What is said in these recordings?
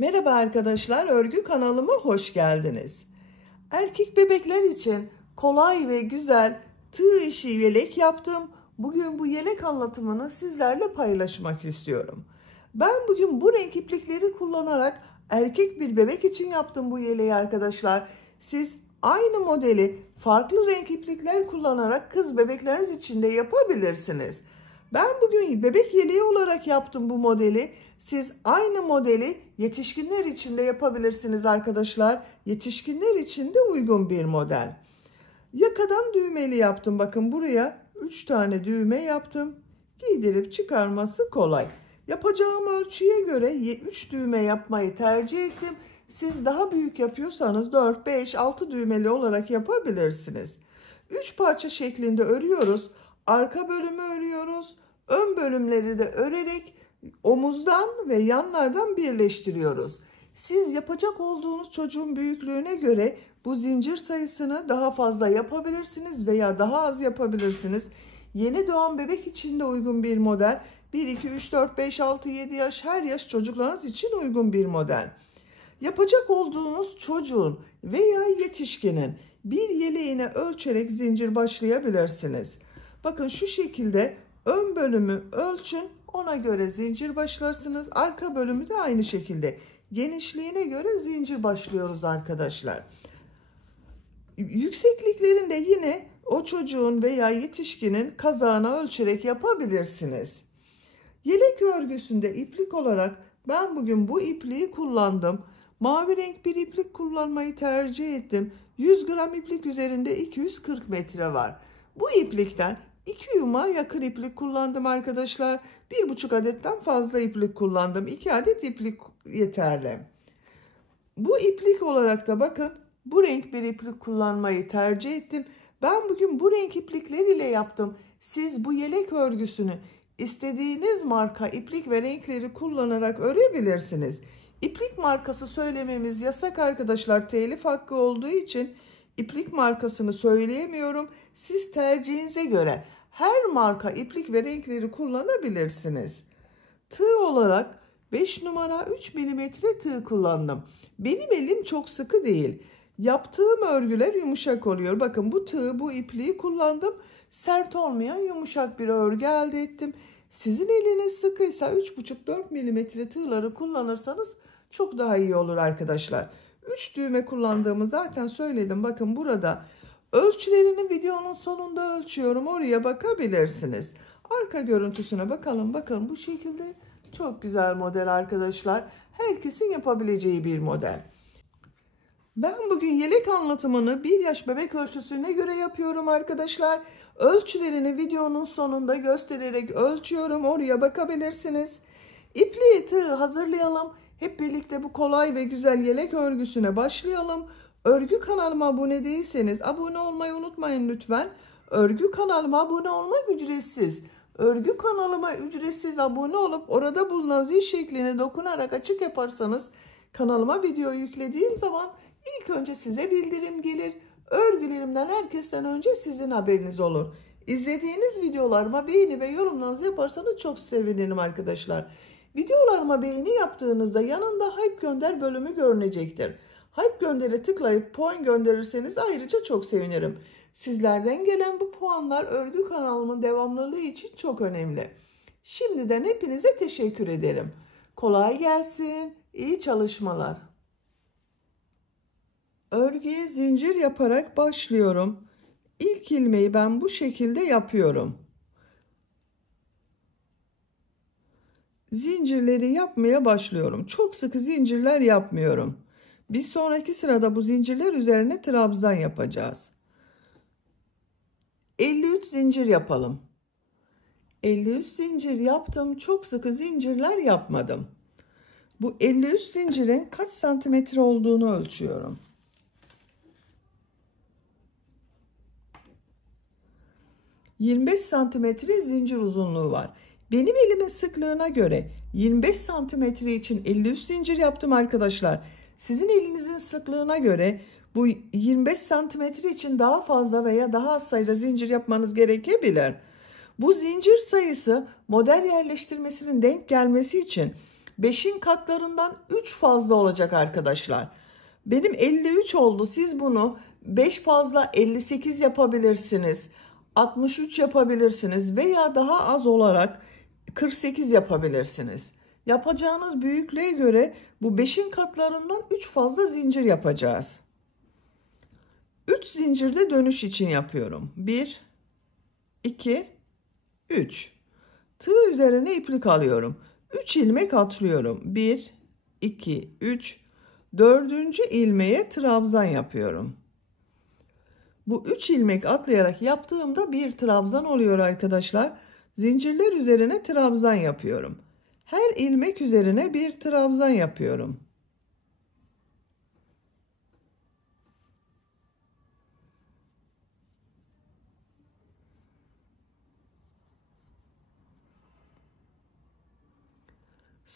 Merhaba arkadaşlar, örgü kanalıma hoş geldiniz. Erkek bebekler için kolay ve güzel tığ işi yelek yaptım. Bugün bu yelek anlatımını sizlerle paylaşmak istiyorum. Ben bugün bu renk iplikleri kullanarak erkek bir bebek için yaptım bu yeleği arkadaşlar. Siz aynı modeli farklı renk iplikler kullanarak kız bebekleriniz için de yapabilirsiniz. Ben bugün bebek yeleği olarak yaptım bu modeli. Siz aynı modeli yetişkinler için de yapabilirsiniz arkadaşlar. Yetişkinler için de uygun bir model. Yakadan düğmeli yaptım. Bakın buraya 3 tane düğme yaptım. Giydirip çıkarması kolay. Yapacağım ölçüye göre 3 düğme yapmayı tercih ettim. Siz daha büyük yapıyorsanız 4, 5, 6 düğmeli olarak yapabilirsiniz. 3 parça şeklinde örüyoruz. Arka bölümü örüyoruz. Ön bölümleri de örerek omuzdan ve yanlardan birleştiriyoruz. Siz yapacak olduğunuz çocuğun büyüklüğüne göre bu zincir sayısını daha fazla yapabilirsiniz veya daha az yapabilirsiniz. Yeni doğan bebek için de uygun bir model. 1, 2, 3, 4, 5, 6, 7 yaş, her yaş çocuklarınız için uygun bir model. Yapacak olduğunuz çocuğun veya yetişkinin bir yeleğine ölçerek zincir başlayabilirsiniz. Bakın şu şekilde ön bölümü ölçün, ona göre zincir başlarsınız. Arka bölümü de aynı şekilde genişliğine göre zincir başlıyoruz arkadaşlar. Yüksekliklerinde yine o çocuğun veya yetişkinin kazağına ölçerek yapabilirsiniz. Yelek örgüsünde iplik olarak ben bugün bu ipliği kullandım. Mavi renk bir iplik kullanmayı tercih ettim. 100 gram iplik üzerinde 240 metre var. Bu iplikten 2 yumağa yakın iplik kullandım arkadaşlar. 1,5 adetten fazla iplik kullandım. 2 adet iplik yeterli. Bu iplik olarak da bakın bu renk bir iplik kullanmayı tercih ettim. Ben bugün bu renk iplikler ile yaptım. Siz bu yelek örgüsünü istediğiniz marka iplik ve renkleri kullanarak örebilirsiniz. İplik markası söylememiz yasak arkadaşlar. Telif hakkı olduğu için iplik markasını söyleyemiyorum. Siz tercihinize göre her marka iplik ve renkleri kullanabilirsiniz. Tığ olarak 5 numara 3 milimetre tığ kullandım. Benim elim çok sıkı değil. Yaptığım örgüler yumuşak oluyor. Bakın bu tığ, bu ipliği kullandım. Sert olmayan yumuşak bir örgü elde ettim. Sizin eliniz sıkıysa 3,5-4 milimetre tığları kullanırsanız çok daha iyi olur arkadaşlar. 3 düğme kullandığımı zaten söyledim. Bakın burada ölçülerini videonun sonunda ölçüyorum. Oraya bakabilirsiniz. Arka görüntüsüne bakalım. Bakın bu şekilde çok güzel model arkadaşlar. Herkesin yapabileceği bir model. Ben bugün yelek anlatımını 1 yaş bebek ölçüsüne göre yapıyorum arkadaşlar. Ölçülerini videonun sonunda göstererek ölçüyorum. Oraya bakabilirsiniz. İpliği tığ hazırlayalım. Hep birlikte bu kolay ve güzel yelek örgüsüne başlayalım. Örgü kanalıma abone değilseniz abone olmayı unutmayın lütfen. Örgü kanalıma abone olmak ücretsiz. Örgü kanalıma ücretsiz abone olup orada bulunan zil şeklini dokunarak açık yaparsanız kanalıma video yüklediğim zaman ilk önce size bildirim gelir. Örgülerimden herkesten önce sizin haberiniz olur. İzlediğiniz videolarıma beğeni ve yorumlarınızı yaparsanız çok sevinirim arkadaşlar. Videolarıma beğeni yaptığınızda yanında Hype Gönder bölümü görünecektir. Hype Gönder'e tıklayıp puan gönderirseniz ayrıca çok sevinirim. Sizlerden gelen bu puanlar örgü kanalımın devamlılığı için çok önemli. Şimdiden hepinize teşekkür ederim. Kolay gelsin, iyi çalışmalar. Örgüye zincir yaparak başlıyorum. İlk ilmeği ben bu şekilde yapıyorum. Zincirleri yapmaya başlıyorum. Çok sıkı zincirler yapmıyorum. Bir sonraki sırada bu zincirler üzerine trabzan yapacağız. 53 zincir yapalım. 53 zincir yaptım. Çok sıkı zincirler yapmadım. Bu 53 zincirin kaç santimetre olduğunu ölçüyorum. 25 santimetre zincir uzunluğu var. Benim elimin sıklığına göre 25 santimetre için 53 zincir yaptım arkadaşlar. Sizin elinizin sıklığına göre bu 25 santimetre için daha fazla veya daha az sayıda zincir yapmanız gerekebilir. Bu zincir sayısı model yerleştirmesinin denk gelmesi için 5'in katlarından 3 fazla olacak arkadaşlar. Benim 53 oldu. Siz bunu 5 fazla 58 yapabilirsiniz. 63 yapabilirsiniz veya daha az olarak 48 yapabilirsiniz. Yapacağınız büyüklüğe göre bu 5'in katlarından 3 fazla zincir yapacağız. 3 zincirde dönüş için yapıyorum. 1, 2, 3. Tığ üzerine iplik alıyorum. 3 ilmek atlıyorum. 1, 2, 3. 4. ilmeğe trabzan yapıyorum. Bu 3 ilmek atlayarak yaptığımda bir trabzan oluyor arkadaşlar. Zincirler üzerine trabzan yapıyorum. Her ilmek üzerine bir trabzan yapıyorum.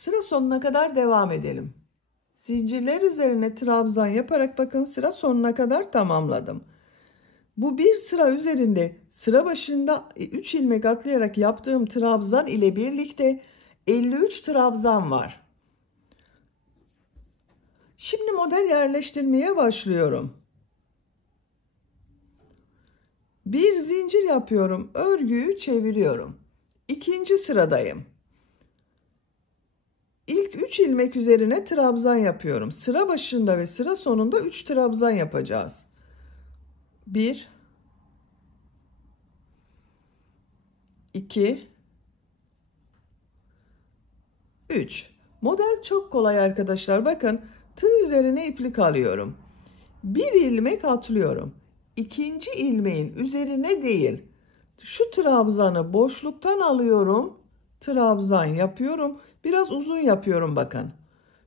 Sıra sonuna kadar devam edelim. Zincirler üzerine trabzan yaparak bakın sıra sonuna kadar tamamladım. Bu bir sıra üzerinde sıra başında 3 ilmek atlayarak yaptığım trabzan ile birlikte 53 trabzan var. Şimdi model yerleştirmeye başlıyorum. Bir zincir yapıyorum, örgüyü çeviriyorum. İkinci sıradayım. İlk 3 ilmek üzerine trabzan yapıyorum. Sıra başında ve sıra sonunda 3 trabzan yapacağız. 1, 2, 3. Model çok kolay arkadaşlar. Bakın tığ üzerine iplik alıyorum. Bir ilmek atlıyorum. İkinci ilmeğin üzerine değil, şu trabzanı boşluktan alıyorum. Trabzan yapıyorum. Biraz uzun yapıyorum bakın.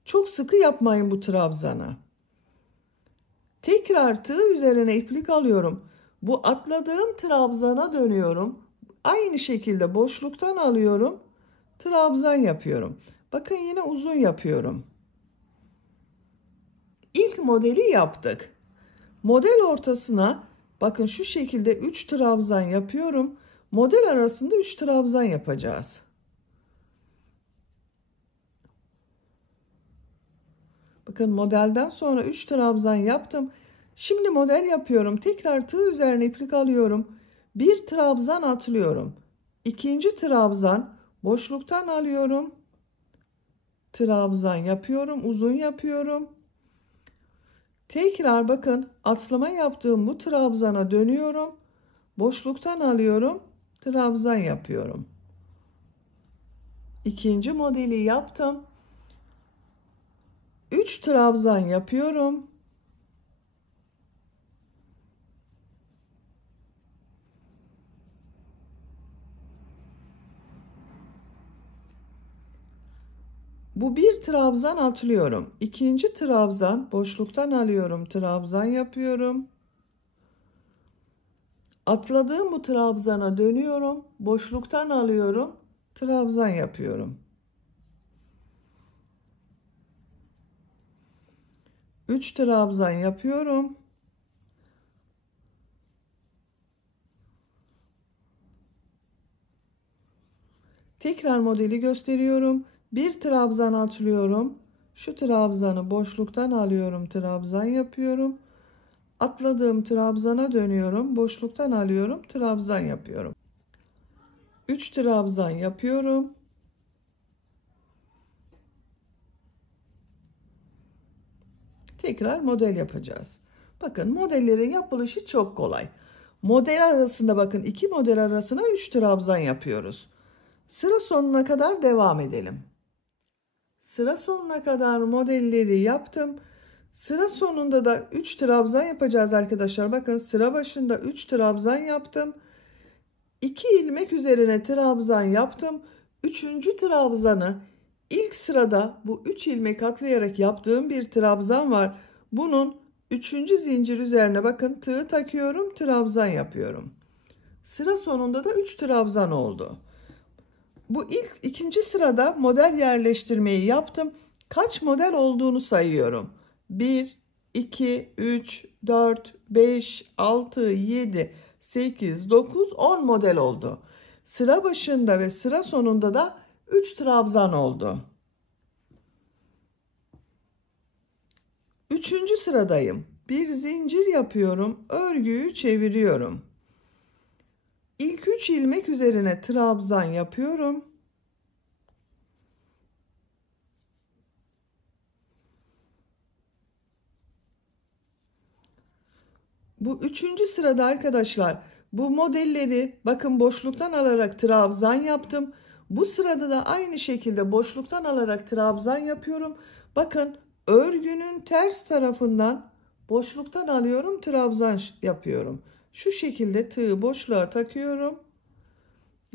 Çok sıkı yapmayın bu trabzanı. Tekrar tığ üzerine iplik alıyorum. Bu atladığım trabzana dönüyorum. Aynı şekilde boşluktan alıyorum. Trabzan yapıyorum. Bakın yine uzun yapıyorum. İlk modeli yaptık. Model ortasına bakın şu şekilde 3 trabzan yapıyorum. Model arasında 3 trabzan yapacağız. Bakın modelden sonra 3 trabzan yaptım. Şimdi model yapıyorum. Tekrar tığ üzerine iplik alıyorum. Bir trabzan atlıyorum. İkinci trabzan boşluktan alıyorum. Trabzan yapıyorum. Uzun yapıyorum. Tekrar bakın atlama yaptığım bu trabzana dönüyorum. Boşluktan alıyorum. Trabzan yapıyorum. İkinci modeli yaptım. 3 trabzan yapıyorum. Bu bir trabzan atlıyorum. İkinci trabzan boşluktan alıyorum. Trabzan yapıyorum. Atladığım bu trabzana dönüyorum. Boşluktan alıyorum. Trabzan yapıyorum. 3 trabzan yapıyorum. Tekrar modeli gösteriyorum. Bir trabzan atlıyorum. Şu trabzanı boşluktan alıyorum. Trabzan yapıyorum. Atladığım trabzana dönüyorum. Boşluktan alıyorum. Trabzan yapıyorum. 3 trabzan yapıyorum. Tekrar model yapacağız. Bakın modellerin yapılışı çok kolay. Model arasında bakın 2 model arasına 3 trabzan yapıyoruz. Sıra sonuna kadar devam edelim. Sıra sonuna kadar modelleri yaptım. Sıra sonunda da 3 trabzan yapacağız arkadaşlar. Bakın sıra başında 3 trabzan yaptım. 2 ilmek üzerine trabzan yaptım. 3. trabzanı ilk sırada bu 3 ilmek atlayarak yaptığım bir trabzan var. Bunun 3. zincir üzerine bakın tığ takıyorum, trabzan yapıyorum. Sıra sonunda da 3 trabzan oldu. Bu ikinci sırada model yerleştirmeyi yaptım. Kaç model olduğunu sayıyorum. 1, 2, 3, 4, 5, 6, 7, 8, 9, 10 model oldu. Sıra başında ve sıra sonunda da 3 trabzan oldu. Üçüncü sıradayım. Bir zincir yapıyorum. Örgüyü çeviriyorum. İlk 3 ilmek üzerine trabzan yapıyorum. Bu üçüncü sırada arkadaşlar, bu modelleri bakın boşluktan alarak trabzan yaptım. Bu sırada da aynı şekilde boşluktan alarak trabzan yapıyorum. Bakın örgünün ters tarafından boşluktan alıyorum, trabzan yapıyorum. Şu şekilde tığı boşluğa takıyorum.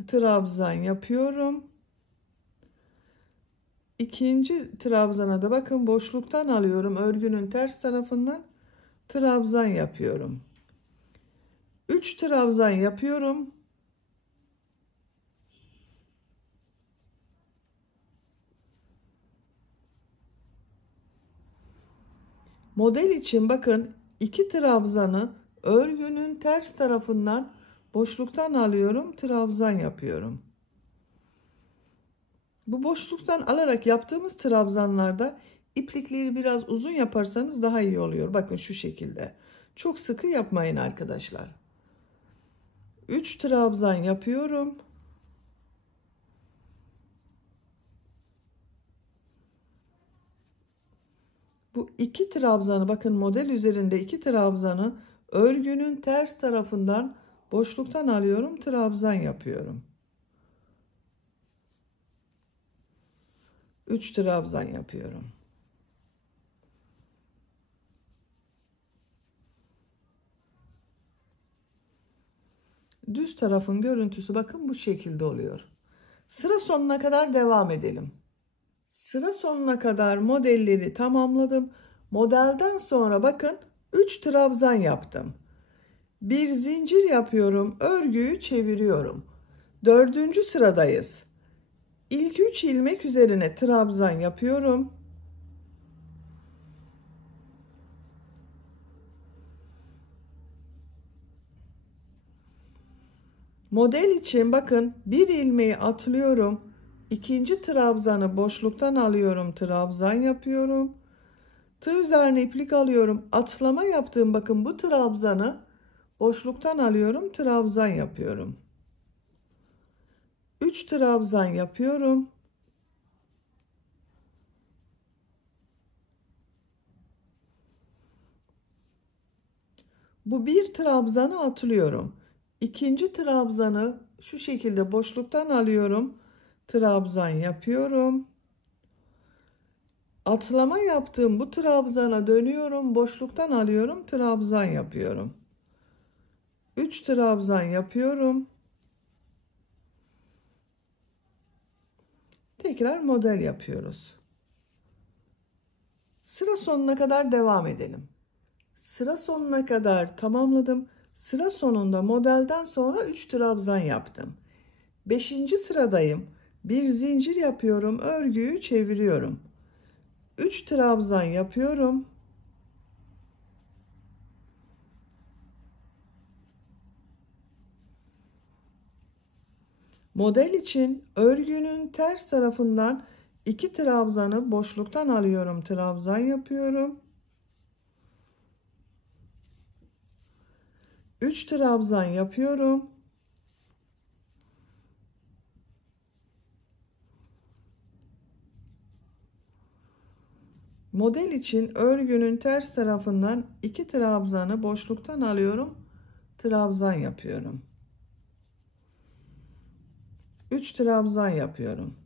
Trabzan yapıyorum. İkinci trabzana da bakın boşluktan alıyorum, örgünün ters tarafından trabzan yapıyorum. 3 trabzan yapıyorum. Model için bakın 2 trabzanı örgünün ters tarafından boşluktan alıyorum, trabzan yapıyorum. Bu boşluktan alarak yaptığımız trabzanlarda iplikleri biraz uzun yaparsanız daha iyi oluyor. Bakın şu şekilde. Çok sıkı yapmayın arkadaşlar. 3 trabzan yapıyorum. Bu 2 trabzanı bakın model üzerinde 2 trabzanı örgünün ters tarafından boşluktan alıyorum, trabzan yapıyorum. 3 trabzan yapıyorum. Düz tarafın görüntüsü bakın bu şekilde oluyor. Sıra sonuna kadar devam edelim. Sıra sonuna kadar modelleri tamamladım. Modelden sonra bakın 3 trabzan yaptım. Bir zincir yapıyorum, örgüyü çeviriyorum. Dördüncü sıradayız. İlk 3 ilmek üzerine trabzan yapıyorum. Model için bakın bir ilmeği atlıyorum. İkinci trabzanı boşluktan alıyorum, trabzan yapıyorum. Tığ üzerine iplik alıyorum. Atlama yaptığım bakın bu trabzanı boşluktan alıyorum, trabzan yapıyorum. 3 trabzan yapıyorum. Bu bir trabzanı atlıyorum. İkinci trabzanı şu şekilde boşluktan alıyorum. Trabzan yapıyorum. Atlama yaptığım bu trabzana dönüyorum. Boşluktan alıyorum. Trabzan yapıyorum. 3 trabzan yapıyorum. Tekrar model yapıyoruz. Sıra sonuna kadar devam edelim. Sıra sonuna kadar tamamladım. Sıra sonunda modelden sonra 3 trabzan yaptım. 5. sıradayım. Bir zincir yapıyorum, örgüyü çeviriyorum. 3 trabzan yapıyorum. Model için örgünün ters tarafından 2 trabzanı boşluktan alıyorum, trabzan yapıyorum. 3 trabzan yapıyorum. Model için örgünün ters tarafından 2 trabzanı boşluktan alıyorum, trabzan yapıyorum. 3 trabzan yapıyorum.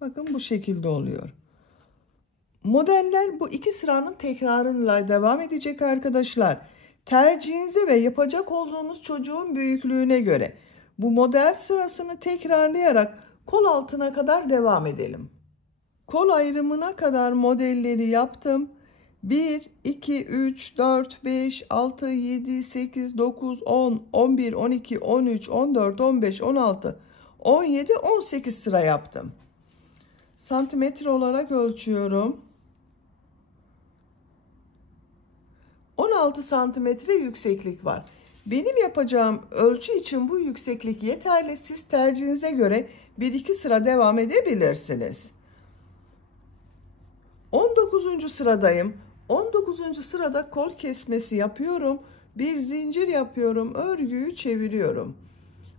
Bakın bu şekilde oluyor. Modeller bu iki sıranın tekrarıyla devam edecek arkadaşlar. Tercihinize ve yapacak olduğunuz çocuğun büyüklüğüne göre bu model sırasını tekrarlayarak kol altına kadar devam edelim. Kol ayrımına kadar modelleri yaptım. 1, 2, 3, 4, 5, 6, 7, 8, 9, 10, 11, 12, 13, 14, 15, 16, 17, 18 sıra yaptım. Santimetre olarak ölçüyorum. 16 santimetre yükseklik var. Benim yapacağım ölçü için bu yükseklik yeterli. Siz tercihinize göre 1-2 sıra devam edebilirsiniz. 19. sıradayım. 19. sırada kol kesmesi yapıyorum. Bir zincir yapıyorum. Örgüyü çeviriyorum.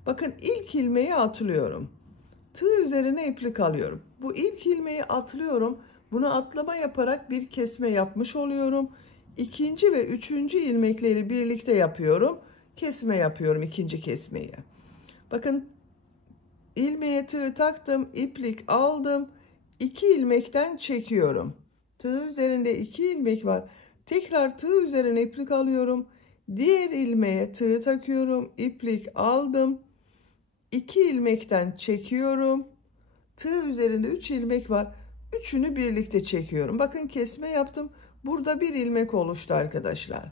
Bakın ilk ilmeği atlıyorum. Tığ üzerine iplik alıyorum. Bu ilk ilmeği atlıyorum. Bunu atlama yaparak bir kesme yapmış oluyorum. İkinci ve üçüncü ilmekleri birlikte yapıyorum. Kesme yapıyorum ikinci kesmeyi. Bakın ilmeğe tığ taktım, iplik aldım. 2 ilmekten çekiyorum. Tığ üzerinde 2 ilmek var. Tekrar tığ üzerine iplik alıyorum. Diğer ilmeğe tığ takıyorum. İplik aldım. 2 ilmekten çekiyorum. Tığ üzerinde 3 ilmek var. Üçünü birlikte çekiyorum. Bakın kesme yaptım. Burada bir ilmek oluştu arkadaşlar.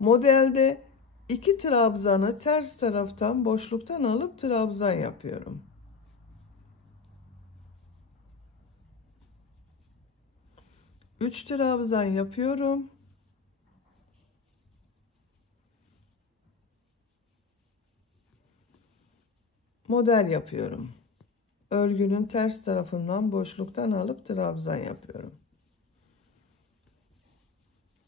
Modelde 2 trabzanı ters taraftan boşluktan alıp trabzan yapıyorum. 3 trabzan yapıyorum. Model yapıyorum. Örgünün ters tarafından boşluktan alıp trabzan yapıyorum.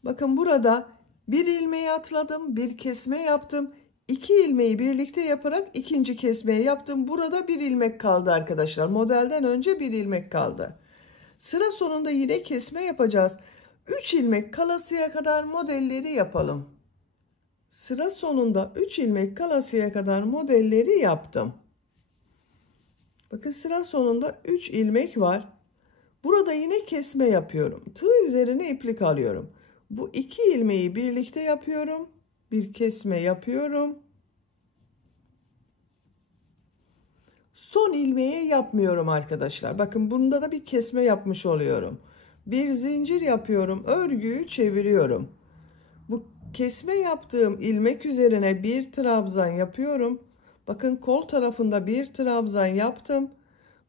Bakın burada bir ilmeği atladım, bir kesme yaptım. 2 ilmeği birlikte yaparak ikinci kesmeyi yaptım. Burada bir ilmek kaldı arkadaşlar. Modelden önce bir ilmek kaldı. Sıra sonunda yine kesme yapacağız. 3 ilmek kalasıya kadar modelleri yapalım. Sıra sonunda 3 ilmek kalasıya kadar modelleri yaptım. Bakın sıra sonunda 3 ilmek var. Burada yine kesme yapıyorum. Tığ üzerine iplik alıyorum. Bu 2 ilmeği birlikte yapıyorum. Bir kesme yapıyorum. Son ilmeği yapmıyorum arkadaşlar. Bakın bunda da bir kesme yapmış oluyorum. Bir zincir yapıyorum. Örgüyü çeviriyorum. Bu kesme yaptığım ilmek üzerine bir trabzan yapıyorum. Bakın kol tarafında bir trabzan yaptım.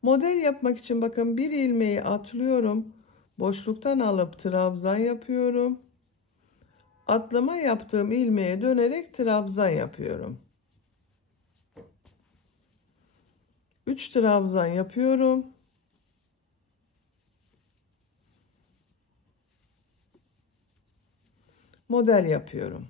Model yapmak için bakın bir ilmeği atlıyorum. Boşluktan alıp trabzan yapıyorum. Atlama yaptığım ilmeğe dönerek trabzan yapıyorum. 3 trabzan yapıyorum. Model yapıyorum.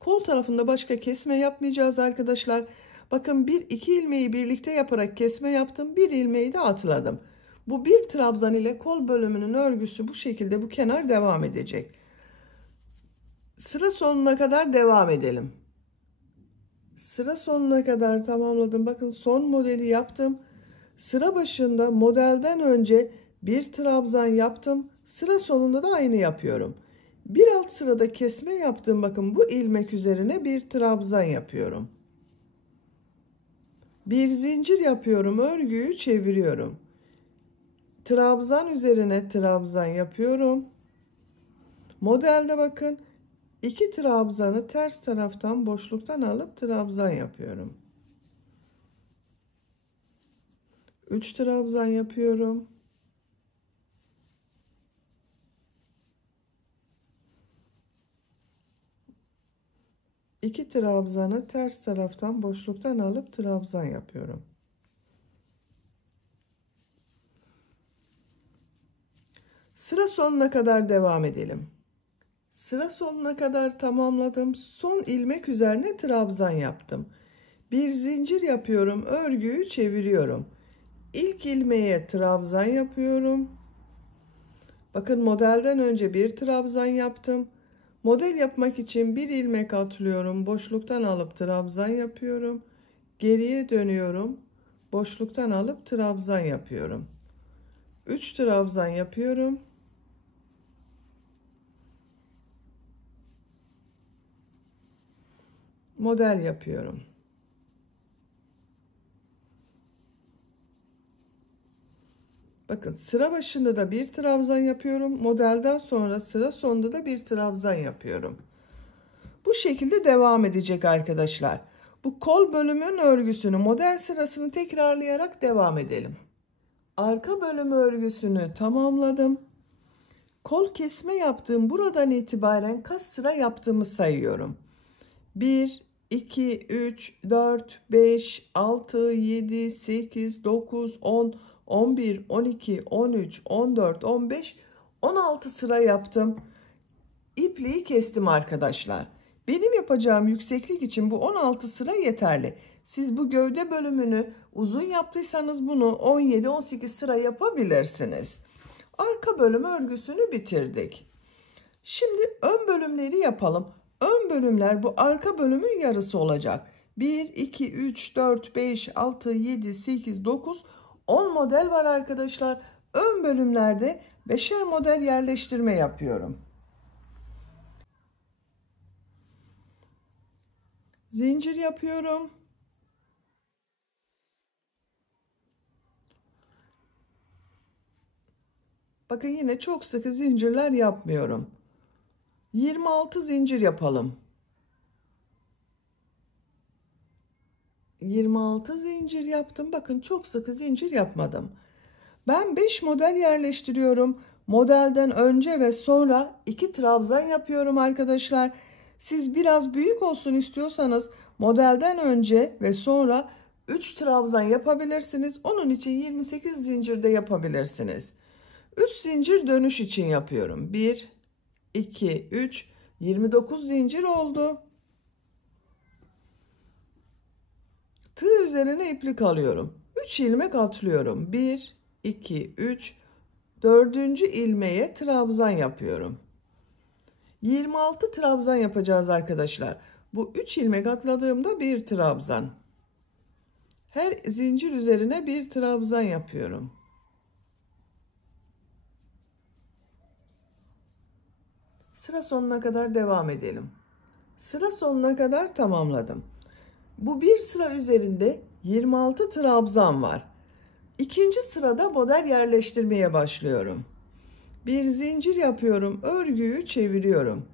Kol tarafında başka kesme yapmayacağız arkadaşlar. Bakın 1-2 ilmeği birlikte yaparak kesme yaptım. Bir ilmeği de atladım. Bu bir trabzan ile kol bölümünün örgüsü bu şekilde bu kenar devam edecek. Sıra sonuna kadar devam edelim. Sıra sonuna kadar tamamladım. Bakın son modeli yaptım. Sıra başında modelden önce bir trabzan yaptım. Sıra sonunda da aynı yapıyorum. Bir alt sırada kesme yaptım. Bakın bu ilmek üzerine bir trabzan yapıyorum. Bir zincir yapıyorum. Örgüyü çeviriyorum. Trabzan üzerine trabzan yapıyorum. Modelde bakın 2 trabzanı ters taraftan boşluktan alıp trabzan yapıyorum. 3 trabzan yapıyorum. İki trabzanı ters taraftan boşluktan alıp trabzan yapıyorum. Sıra sonuna kadar devam edelim. Sıra sonuna kadar tamamladım. Son ilmek üzerine trabzan yaptım. Bir zincir yapıyorum. Örgüyü çeviriyorum. İlk ilmeğe trabzan yapıyorum. Bakın modelden önce bir trabzan yaptım. Model yapmak için bir ilmek atlıyorum. Boşluktan alıp trabzan yapıyorum. Geriye dönüyorum. Boşluktan alıp trabzan yapıyorum. 3 trabzan yapıyorum. Model yapıyorum. Bakın sıra başında da bir trabzan yapıyorum. Modelden sonra sıra sonunda da bir trabzan yapıyorum. Bu şekilde devam edecek arkadaşlar. Bu kol bölümün örgüsünü model sırasını tekrarlayarak devam edelim. Arka bölümü örgüsünü tamamladım. Kol kesme yaptığım buradan itibaren kaç sıra yaptığımı sayıyorum. 1, 2, 3, 4, 5, 6, 7, 8, 9, 10, 11, 12, 13, 14, 15, 16 sıra yaptım. İpliği kestim arkadaşlar. Benim yapacağım yükseklik için bu 16 sıra yeterli. Siz bu gövde bölümünü uzun yaptıysanız bunu 17-18 sıra yapabilirsiniz. Arka bölüm örgüsünü bitirdik. Şimdi ön bölümleri yapalım. Ön bölümler bu arka bölümün yarısı olacak. 1, 2, 3, 4, 5, 6, 7, 8, 9, 10 model var arkadaşlar. Ön bölümlerde 5'er model yerleştirme yapıyorum. Zincir yapıyorum. Bakın yine çok sıkı zincirler yapmıyorum. 26 zincir yapalım. 26 zincir yaptım. Bakın çok sıkı zincir yapmadım. Ben 5 model yerleştiriyorum. Modelden önce ve sonra 2 trabzan yapıyorum arkadaşlar. Siz biraz büyük olsun istiyorsanız modelden önce ve sonra 3 trabzan yapabilirsiniz. Onun için 28 zincir de yapabilirsiniz. 3 zincir dönüş için yapıyorum. 1, 2, 3, 29 zincir oldu. Tığ üzerine iplik alıyorum. 3 ilmek atlıyorum. 1, 2, 3, 4. ilmeğe trabzan yapıyorum. 26 trabzan yapacağız arkadaşlar. Bu 3 ilmek atladığımda bir trabzan. Her zincir üzerine bir trabzan yapıyorum. Sıra sonuna kadar devam edelim. Sıra sonuna kadar tamamladım. Bu bir sıra üzerinde 26 trabzan var. İkinci sırada model yerleştirmeye başlıyorum. Bir zincir yapıyorum, örgüyü çeviriyorum.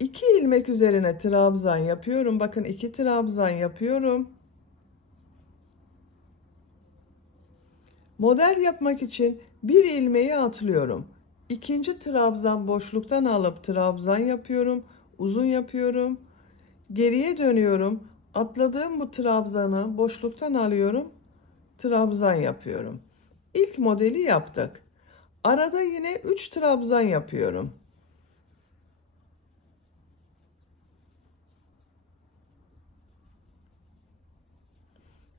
2 ilmek üzerine trabzan yapıyorum. Bakın 2 trabzan yapıyorum. Model yapmak için bir ilmeği atlıyorum. İkinci trabzan boşluktan alıp trabzan yapıyorum. Uzun yapıyorum. Geriye dönüyorum. Atladığım bu trabzanı boşluktan alıyorum. Trabzan yapıyorum. İlk modeli yaptık. Arada yine 3 trabzan yapıyorum.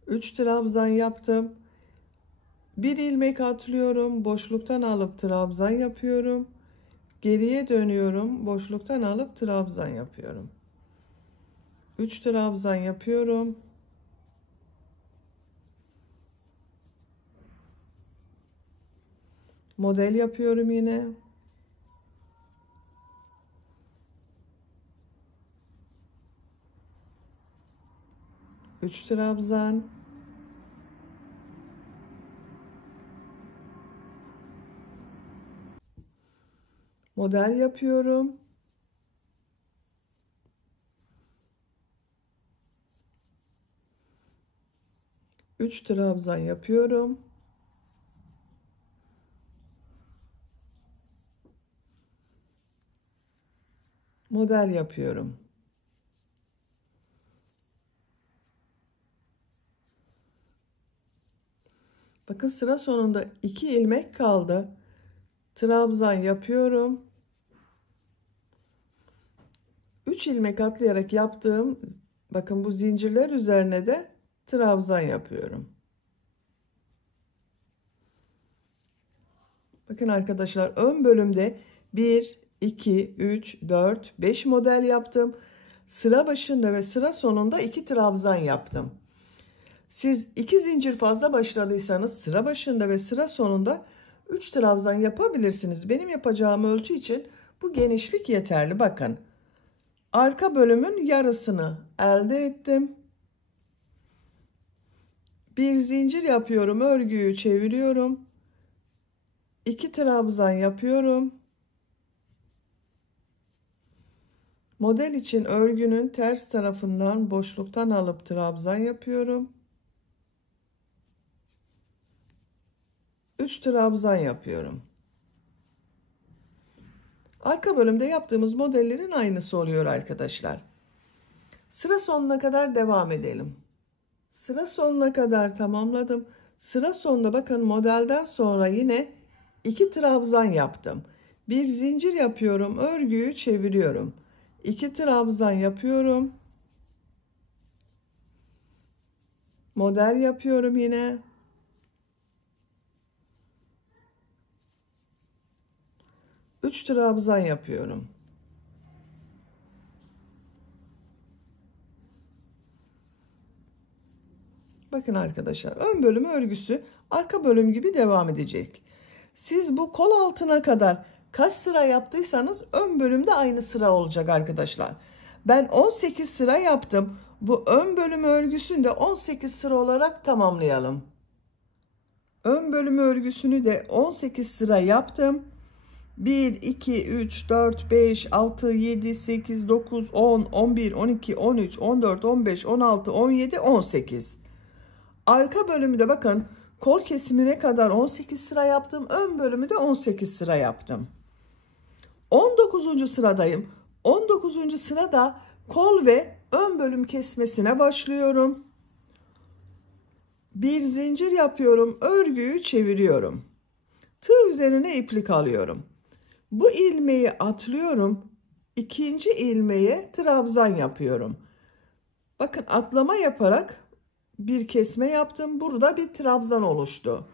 Üç trabzan yaptım. Bir ilmek atlıyorum. Boşluktan alıp trabzan yapıyorum. Geriye dönüyorum. Boşluktan alıp trabzan yapıyorum. 3 trabzan yapıyorum. Model yapıyorum yine. Üç trabzan. Model yapıyorum. Üç trabzan yapıyorum. Model yapıyorum. Bakın sıra sonunda 2 ilmek kaldı. Trabzan yapıyorum. 3 ilmek atlayarak yaptığım, bakın bu zincirler üzerine de trabzan yapıyorum. Bakın arkadaşlar, ön bölümde 1, 2, 3, 4, 5 model yaptım. Sıra başında ve sıra sonunda 2 trabzan yaptım. Siz 2 zincir fazla başladıysanız sıra başında ve sıra sonunda 3 trabzan yapabilirsiniz. Benim yapacağım ölçü için bu genişlik yeterli. Bakın. Arka bölümün yarısını elde ettim. Bir zincir yapıyorum. Örgüyü çeviriyorum. 2 trabzan yapıyorum. Model için örgünün ters tarafından boşluktan alıp trabzan yapıyorum. 3 trabzan yapıyorum. Arka bölümde yaptığımız modellerin aynısı oluyor arkadaşlar. Sıra sonuna kadar devam edelim. Sıra sonuna kadar tamamladım. Sıra sonunda bakın modelden sonra yine 2 trabzan yaptım. Bir zincir yapıyorum, örgüyü çeviriyorum. 2 trabzan yapıyorum. Model yapıyorum yine. Üç trabzan yapıyorum. Bakın arkadaşlar, ön bölüm örgüsü arka bölüm gibi devam edecek. Siz bu kol altına kadar kaç sıra yaptıysanız ön bölümde aynı sıra olacak arkadaşlar. Ben 18 sıra yaptım. Bu ön bölüm örgüsünü de 18 sıra olarak tamamlayalım. Ön bölüm örgüsünü de 18 sıra yaptım. 1, 2, 3, 4, 5, 6, 7, 8, 9, 10, 11, 12, 13, 14, 15, 16, 17, 18. Arka bölümü de bakın kol kesimine kadar 18 sıra yaptım. Ön bölümü de 18 sıra yaptım. 19. sıradayım. 19. sırada kol ve ön bölüm kesmesine başlıyorum. Bir zincir yapıyorum. Örgüyü çeviriyorum. Tığ üzerine iplik alıyorum. Bu ilmeği atlıyorum. İkinci ilmeğe trabzan yapıyorum. Bakın atlama yaparak bir kesme yaptım. Burada bir trabzan oluştu.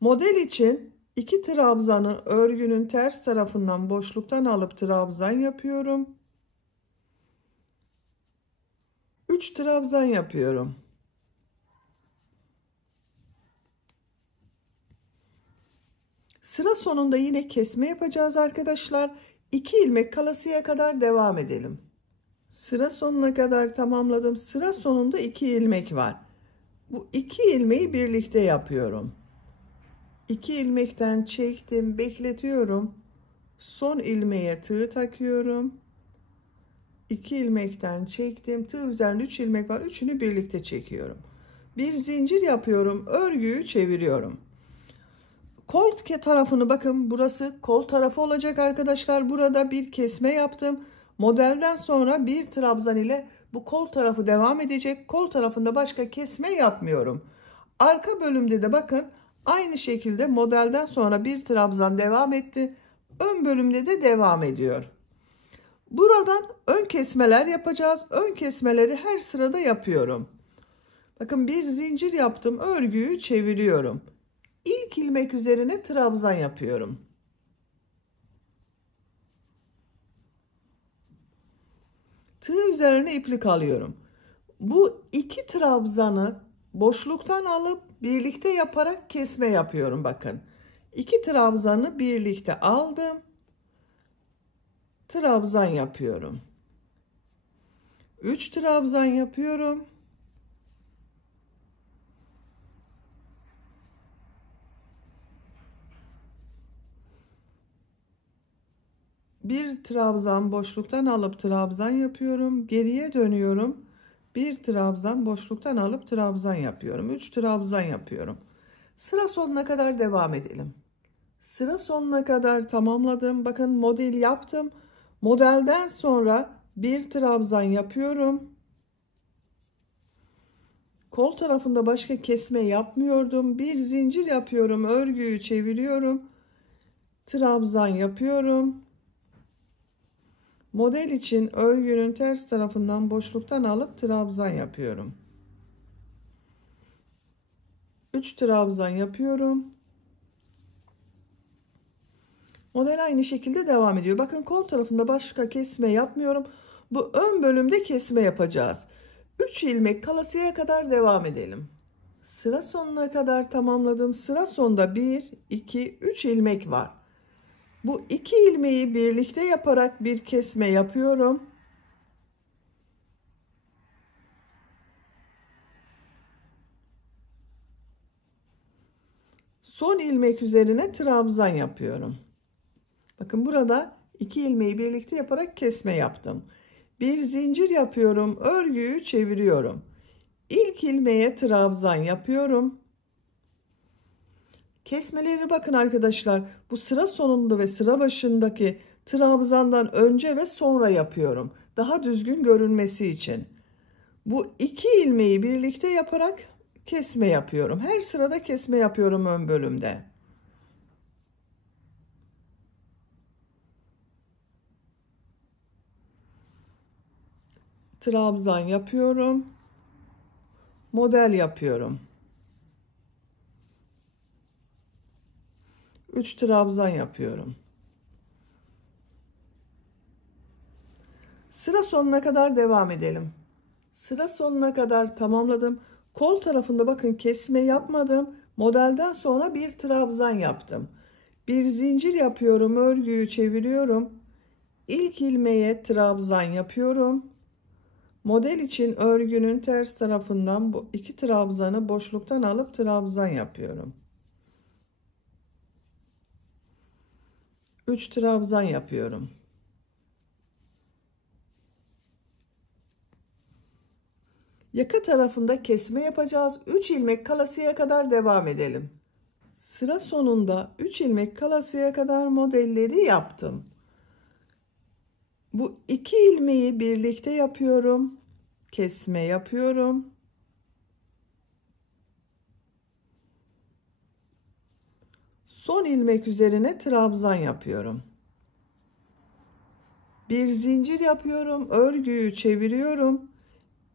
Model için 2 trabzanı örgünün ters tarafından boşluktan alıp trabzan yapıyorum. 3 trabzan yapıyorum. Sıra sonunda yine kesme yapacağız arkadaşlar. 2 ilmek kalasıya kadar devam edelim. Sıra sonuna kadar tamamladım. Sıra sonunda 2 ilmek var. Bu 2 ilmeği birlikte yapıyorum. 2 ilmekten çektim, bekletiyorum. Son ilmeğe tığ takıyorum. 2 ilmekten çektim. Tığ üzerinde 3 ilmek var. Üçünü birlikte çekiyorum. Bir zincir yapıyorum. Örgüyü çeviriyorum. Kol tarafını bakın, burası kol tarafı olacak arkadaşlar. Burada bir kesme yaptım. Modelden sonra bir trabzan ile bu kol tarafı devam edecek. Kol tarafında başka kesme yapmıyorum. Arka bölümde de bakın aynı şekilde modelden sonra bir trabzan devam etti. Ön bölümde de devam ediyor. Buradan ön kesmeler yapacağız. Ön kesmeleri her sırada yapıyorum. Bakın bir zincir yaptım. Örgüyü çeviriyorum. İlk ilmek üzerine trabzan yapıyorum. Tığ üzerine iplik alıyorum. Bu 2 trabzanı boşluktan alıp birlikte yaparak kesme yapıyorum bakın. 2 trabzanı birlikte aldım. Trabzan yapıyorum. 3 trabzan yapıyorum. Bir trabzan boşluktan alıp trabzan yapıyorum. Geriye dönüyorum. Bir trabzan boşluktan alıp trabzan yapıyorum. 3 trabzan yapıyorum. Sıra sonuna kadar devam edelim. Sıra sonuna kadar tamamladım. Bakın model yaptım. Modelden sonra bir trabzan yapıyorum. Kol tarafında başka kesme yapmıyordum. Bir zincir yapıyorum. Örgüyü çeviriyorum. Trabzan yapıyorum. Model için örgünün ters tarafından boşluktan alıp trabzan yapıyorum. 3 trabzan yapıyorum. Model aynı şekilde devam ediyor. Bakın kol tarafında başka kesme yapmıyorum. Bu ön bölümde kesme yapacağız. 3 ilmek kalasıya kadar devam edelim. Sıra sonuna kadar tamamladım. Sıra sonunda 1, 2, 3 ilmek var. Bu 2 ilmeği birlikte yaparak bir kesme yapıyorum. Son ilmek üzerine trabzan yapıyorum. Bakın burada 2 ilmeği birlikte yaparak kesme yaptım. Bir zincir yapıyorum. Örgüyü çeviriyorum. İlk ilmeğe trabzan yapıyorum. Kesmeleri bakın arkadaşlar. Bu sıra sonunda ve sıra başındaki trabzandan önce ve sonra yapıyorum. Daha düzgün görünmesi için. Bu 2 ilmeği birlikte yaparak kesme yapıyorum. Her sırada kesme yapıyorum ön bölümde. Trabzan yapıyorum. Model yapıyorum. 3 trabzan yapıyorum. Sıra sonuna kadar devam edelim. Sıra sonuna kadar tamamladım. Kol tarafında bakın kesme yapmadım. Modelden sonra bir trabzan yaptım. Bir zincir yapıyorum. Örgüyü çeviriyorum. İlk ilmeğe trabzan yapıyorum. Model için örgünün ters tarafından bu 2 trabzanı boşluktan alıp trabzan yapıyorum. 3 trabzan yapıyorum. Yaka tarafında kesme yapacağız. 3 ilmek kalasıya kadar devam edelim. Sıra sonunda 3 ilmek kalasıya kadar modelleri yaptım. Bu 2 ilmeği birlikte yapıyorum. Kesme yapıyorum. Son ilmek üzerine trabzan yapıyorum. Bir zincir yapıyorum. Örgüyü çeviriyorum.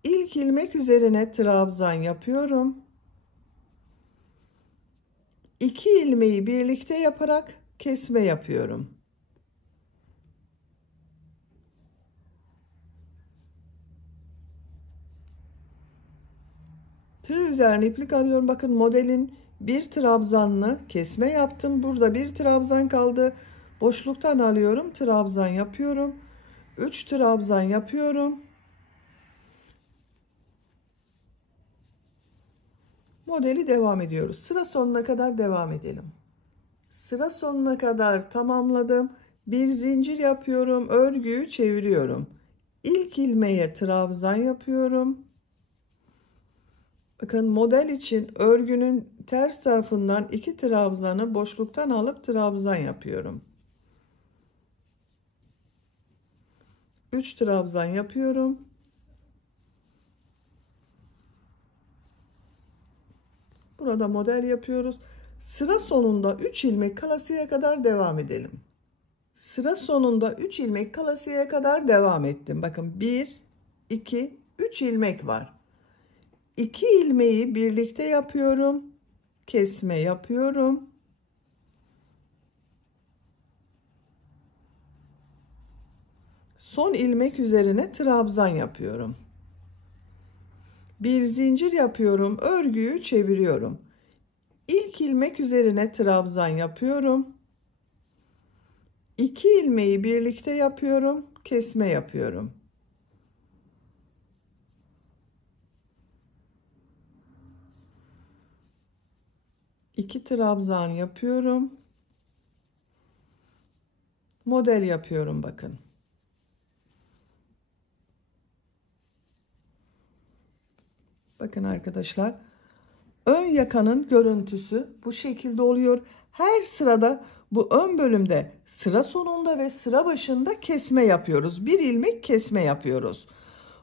İlk ilmek üzerine trabzan yapıyorum. 2 ilmeği birlikte yaparak kesme yapıyorum. Tığ üzerine iplik alıyorum. Bakın modelin bir trabzanlı kesme yaptım. Burada bir trabzan kaldı. Boşluktan alıyorum. Trabzan yapıyorum. 3 trabzan yapıyorum. Modeli devam ediyoruz. Sıra sonuna kadar devam edelim. Sıra sonuna kadar tamamladım. Bir zincir yapıyorum. Örgüyü çeviriyorum. İlk ilmeğe trabzan yapıyorum. Bakın model için örgünün ters tarafından 2 trabzanı boşluktan alıp trabzan yapıyorum. 3 trabzan yapıyorum. Burada model yapıyoruz. Sıra sonunda 3 ilmek kalasıya kadar devam edelim. Sıra sonunda 3 ilmek kalasıya kadar devam ettim. Bakın 1, 2, 3 ilmek var. 2 ilmeği birlikte yapıyorum. Kesme yapıyorum. Son ilmek üzerine trabzan yapıyorum. Bir zincir yapıyorum. Örgüyü çeviriyorum. İlk ilmek üzerine trabzan yapıyorum. 2 ilmeği birlikte yapıyorum. Kesme yapıyorum. İki trabzan yapıyorum. Model yapıyorum bakın. Bakın arkadaşlar. Ön yakanın görüntüsü bu şekilde oluyor. Her sırada bu ön bölümde sıra sonunda ve sıra başında kesme yapıyoruz. Bir ilmek kesme yapıyoruz.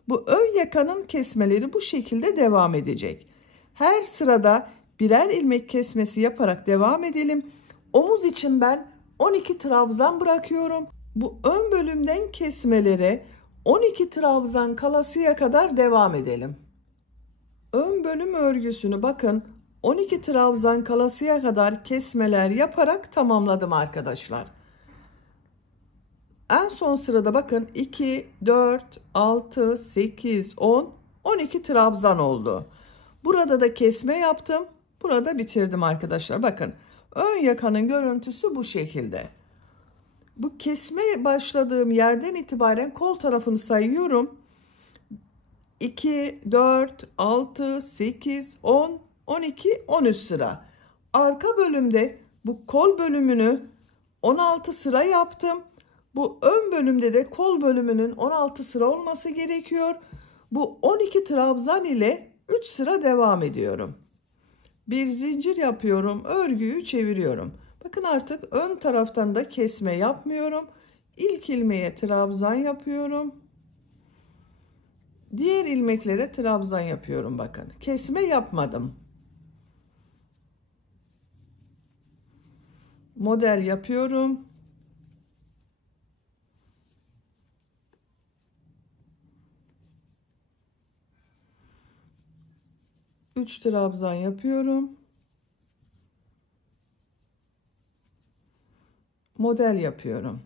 Bu ön yakanın kesmeleri bu şekilde devam edecek. Her sırada birer ilmek kesmesi yaparak devam edelim. Omuz için ben 12 trabzan bırakıyorum. Bu ön bölümden kesmelere 12 trabzan kalasıya kadar devam edelim. Ön bölüm örgüsünü bakın 12 trabzan kalasıya kadar kesmeler yaparak tamamladım arkadaşlar. En son sırada bakın 2, 4, 6, 8, 10, 12 trabzan oldu. Burada da kesme yaptım. Burada bitirdim arkadaşlar. Bakın ön yakanın görüntüsü bu şekilde. Bu kesme başladığım yerden itibaren kol tarafını sayıyorum. 2, 4, 6, 8, 10, 12, 13 sıra. Arka bölümde bu kol bölümünü 16 sıra yaptım. Bu ön bölümde de kol bölümünün 16 sıra olması gerekiyor. Bu 12 trabzan ile 3 sıra devam ediyorum. Bir zincir yapıyorum, örgüyü çeviriyorum. Bakın artık ön taraftan da kesme yapmıyorum. İlk ilmeğe trabzan yapıyorum. Diğer ilmeklere trabzan yapıyorum bakın. Kesme yapmadım. Model yapıyorum. Üç trabzan yapıyorum. Model yapıyorum.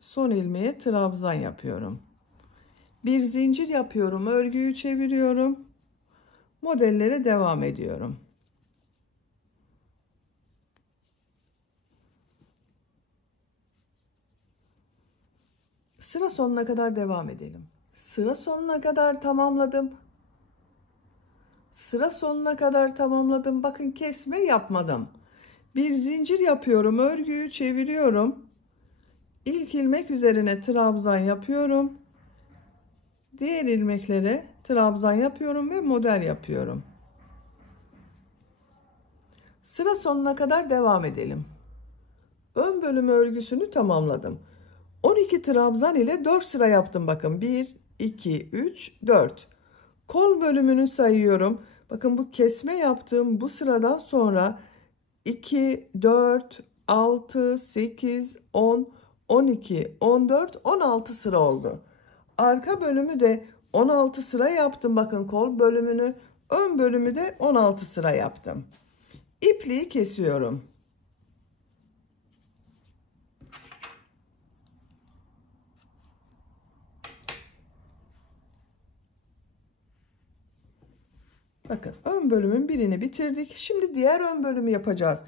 Son ilmeğe trabzan yapıyorum. Bir zincir yapıyorum, örgüyü çeviriyorum. Modellere devam ediyorum. Sıra sonuna kadar devam edelim. Sıra sonuna kadar tamamladım. Sıra sonuna kadar tamamladım. Bakın kesme yapmadım. Bir zincir yapıyorum, örgüyü çeviriyorum. İlk ilmek üzerine trabzan yapıyorum. Diğer ilmeklere trabzan yapıyorum ve model yapıyorum. Sıra sonuna kadar devam edelim. Ön bölüm örgüsünü tamamladım. 12 trabzan ile 4 sıra yaptım. Bakın 1, 2, 3, 4. Kol bölümünü sayıyorum. Bakın bu kesme yaptığım bu sıradan sonra 2, 4, 6, 8, 10, 12, 14, 16 sıra oldu. Arka bölümü de 16 sıra yaptım. Bakın kol bölümünü, ön bölümü de 16 sıra yaptım. İpliği kesiyorum. Bakın ön bölümün birini bitirdik. Şimdi diğer ön bölümü yapacağız.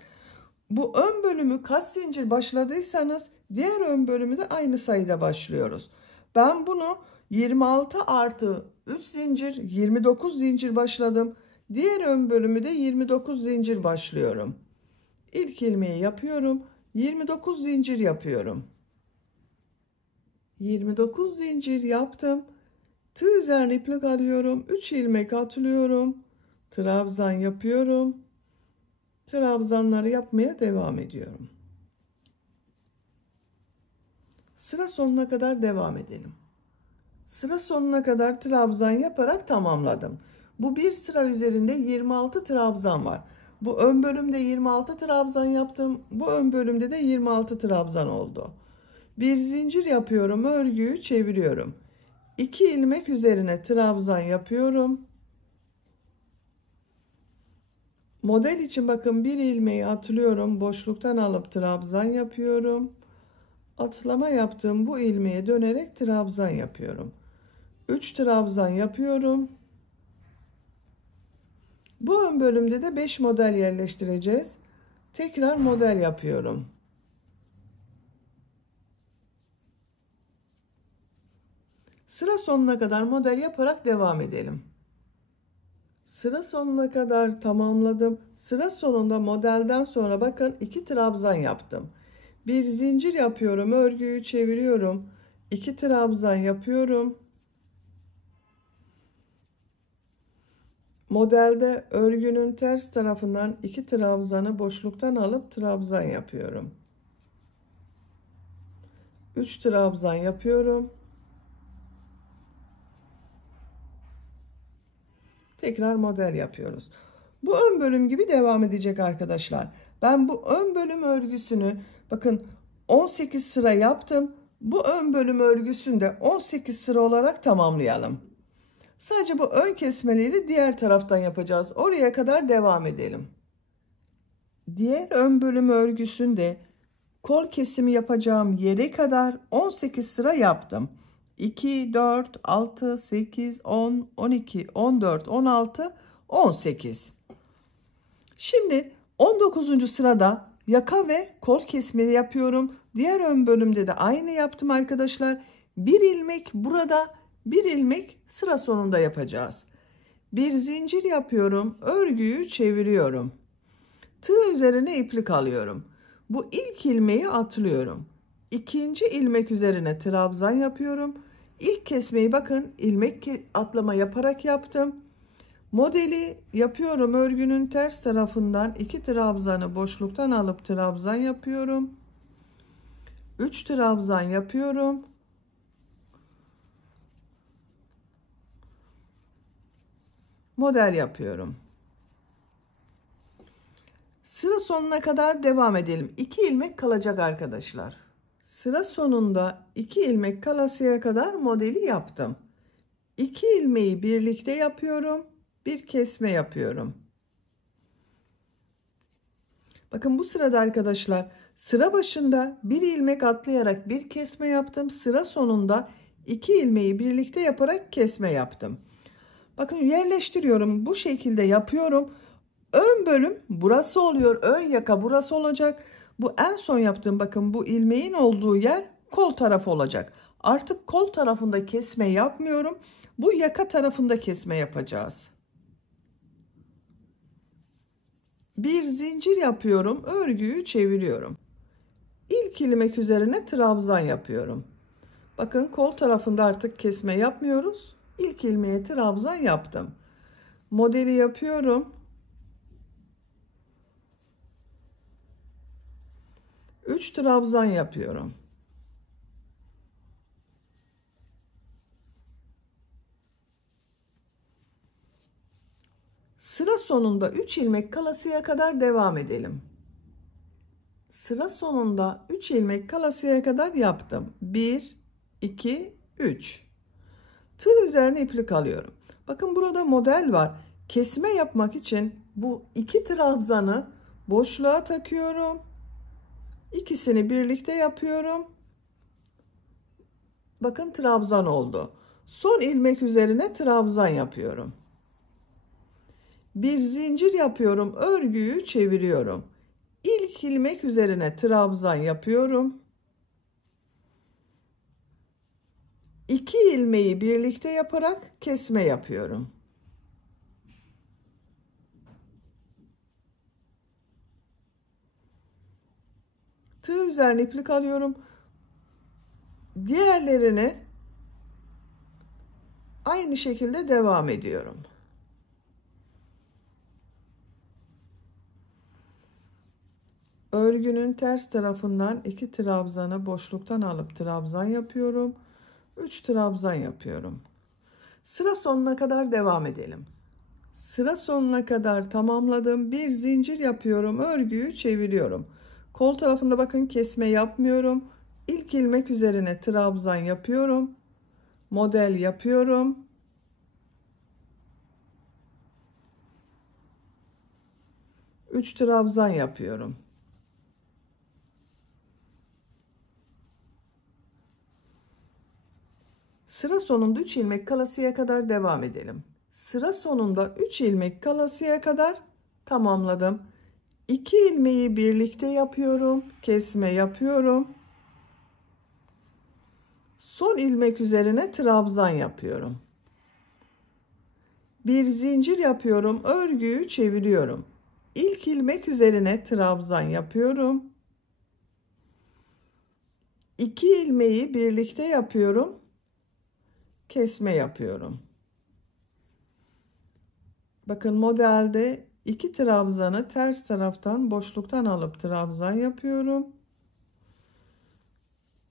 Bu ön bölümü kaç zincir başladıysanız diğer ön bölümü de aynı sayıda başlıyoruz. Ben bunu 26 artı 3 zincir 29 zincir başladım. Diğer ön bölümü de 29 zincir başlıyorum. İlk ilmeği yapıyorum. 29 zincir yapıyorum. 29 zincir yaptım. Tığ üzerine iplik alıyorum. 3 ilmek atlıyorum. Trabzan yapıyorum. Trabzanları yapmaya devam ediyorum. Sıra sonuna kadar devam edelim. Sıra sonuna kadar trabzan yaparak tamamladım. Bu bir sıra üzerinde 26 trabzan var. Bu ön bölümde 26 trabzan yaptım. Bu ön bölümde de 26 trabzan oldu. Bir zincir yapıyorum, örgüyü çeviriyorum. 2 ilmek üzerine trabzan yapıyorum. Model için bakın bir ilmeği atlıyorum, boşluktan alıp trabzan yapıyorum. Atlama yaptığım bu ilmeğe dönerek trabzan yapıyorum. 3 trabzan yapıyorum. Bu ön bölümde de 5 model yerleştireceğiz. Tekrar model yapıyorum. Sıra sonuna kadar model yaparak devam edelim. Sıra sonuna kadar tamamladım. Sıra sonunda modelden sonra bakın 2 trabzan yaptım. Bir zincir yapıyorum, örgüyü çeviriyorum. 2 trabzan yapıyorum. Modelde örgünün ters tarafından 2 trabzanı boşluktan alıp trabzan yapıyorum. 3 trabzan yapıyorum. Tekrar model yapıyoruz. Bu ön bölüm gibi devam edecek arkadaşlar. Ben bu ön bölüm örgüsünü bakın 18 sıra yaptım. Bu ön bölüm örgüsünü de 18 sıra olarak tamamlayalım. Sadece bu ön kesmeleri diğer taraftan yapacağız. Oraya kadar devam edelim. Diğer ön bölüm örgüsünde kol kesimi yapacağım yere kadar 18 sıra yaptım. 2, 4, 6, 8, 10, 12, 14, 16, 18. Şimdi 19. sırada yaka ve kol kesimi yapıyorum. Diğer ön bölümde de aynı yaptım arkadaşlar. Bir ilmek burada, bir ilmek sıra sonunda yapacağız. Bir zincir yapıyorum, örgüyü çeviriyorum. Tığ üzerine iplik alıyorum. Bu ilk ilmeği atlıyorum. İkinci ilmek üzerine trabzan yapıyorum. İlk kesmeyi bakın ilmek atlama yaparak yaptım. Modeli yapıyorum. Örgünün ters tarafından 2 trabzanı boşluktan alıp trabzan yapıyorum. 3 trabzan yapıyorum. Model yapıyorum. Sıra sonuna kadar devam edelim. 2 ilmek kalacak arkadaşlar. Sıra sonunda 2 ilmek kalasıya kadar modeli yaptım. 2 ilmeği birlikte yapıyorum. Bir kesme yapıyorum. Bakın bu sırada arkadaşlar sıra başında bir ilmek atlayarak bir kesme yaptım. Sıra sonunda 2 ilmeği birlikte yaparak kesme yaptım. Bakın yerleştiriyorum. Bu şekilde yapıyorum. Ön bölüm burası oluyor. Ön yaka burası olacak. Bu en son yaptığım bakın bu ilmeğin olduğu yer kol tarafı olacak. Artık kol tarafında kesme yapmıyorum. Bu yaka tarafında kesme yapacağız. Bir zincir yapıyorum. Örgüyü çeviriyorum. İlk ilmek üzerine trabzan yapıyorum. Bakın kol tarafında artık kesme yapmıyoruz. İlk ilmeğe trabzan yaptım. Modeli yapıyorum. 3 trabzan yapıyorum. Sıra sonunda 3 ilmek kalasıya kadar devam edelim. Sıra sonunda 3 ilmek kalasıya kadar yaptım. 1, 2, 3. Tığ üzerine iplik alıyorum. Bakın burada model var. Kesme yapmak için bu 2 trabzanı boşluğa takıyorum. İkisini birlikte yapıyorum. Bakın trabzan oldu. Son ilmek üzerine trabzan yapıyorum. Bir zincir yapıyorum. Örgüyü çeviriyorum. İlk ilmek üzerine trabzan yapıyorum. 2 ilmeği birlikte yaparak kesme yapıyorum. Tığ üzerine iplik alıyorum. Diğerlerini aynı şekilde devam ediyorum. Örgünün ters tarafından 2 trabzanı boşluktan alıp trabzan yapıyorum. 3 trabzan yapıyorum. Sıra sonuna kadar devam edelim. Sıra sonuna kadar tamamladım. Bir zincir yapıyorum. Örgüyü çeviriyorum. Kol tarafında bakın kesme yapmıyorum. İlk ilmek üzerine trabzan yapıyorum. Model yapıyorum. Üç trabzan yapıyorum. Sıra sonunda 3 ilmek kalasıya kadar devam edelim. Sıra sonunda 3 ilmek kalasıya kadar tamamladım. 2 ilmeği birlikte yapıyorum. Kesme yapıyorum. Son ilmek üzerine trabzan yapıyorum. Bir zincir yapıyorum. Örgüyü çeviriyorum. İlk ilmek üzerine trabzan yapıyorum. 2 ilmeği birlikte yapıyorum. Kesme yapıyorum. Bakın modelde 2 trabzanı ters taraftan boşluktan alıp trabzan yapıyorum.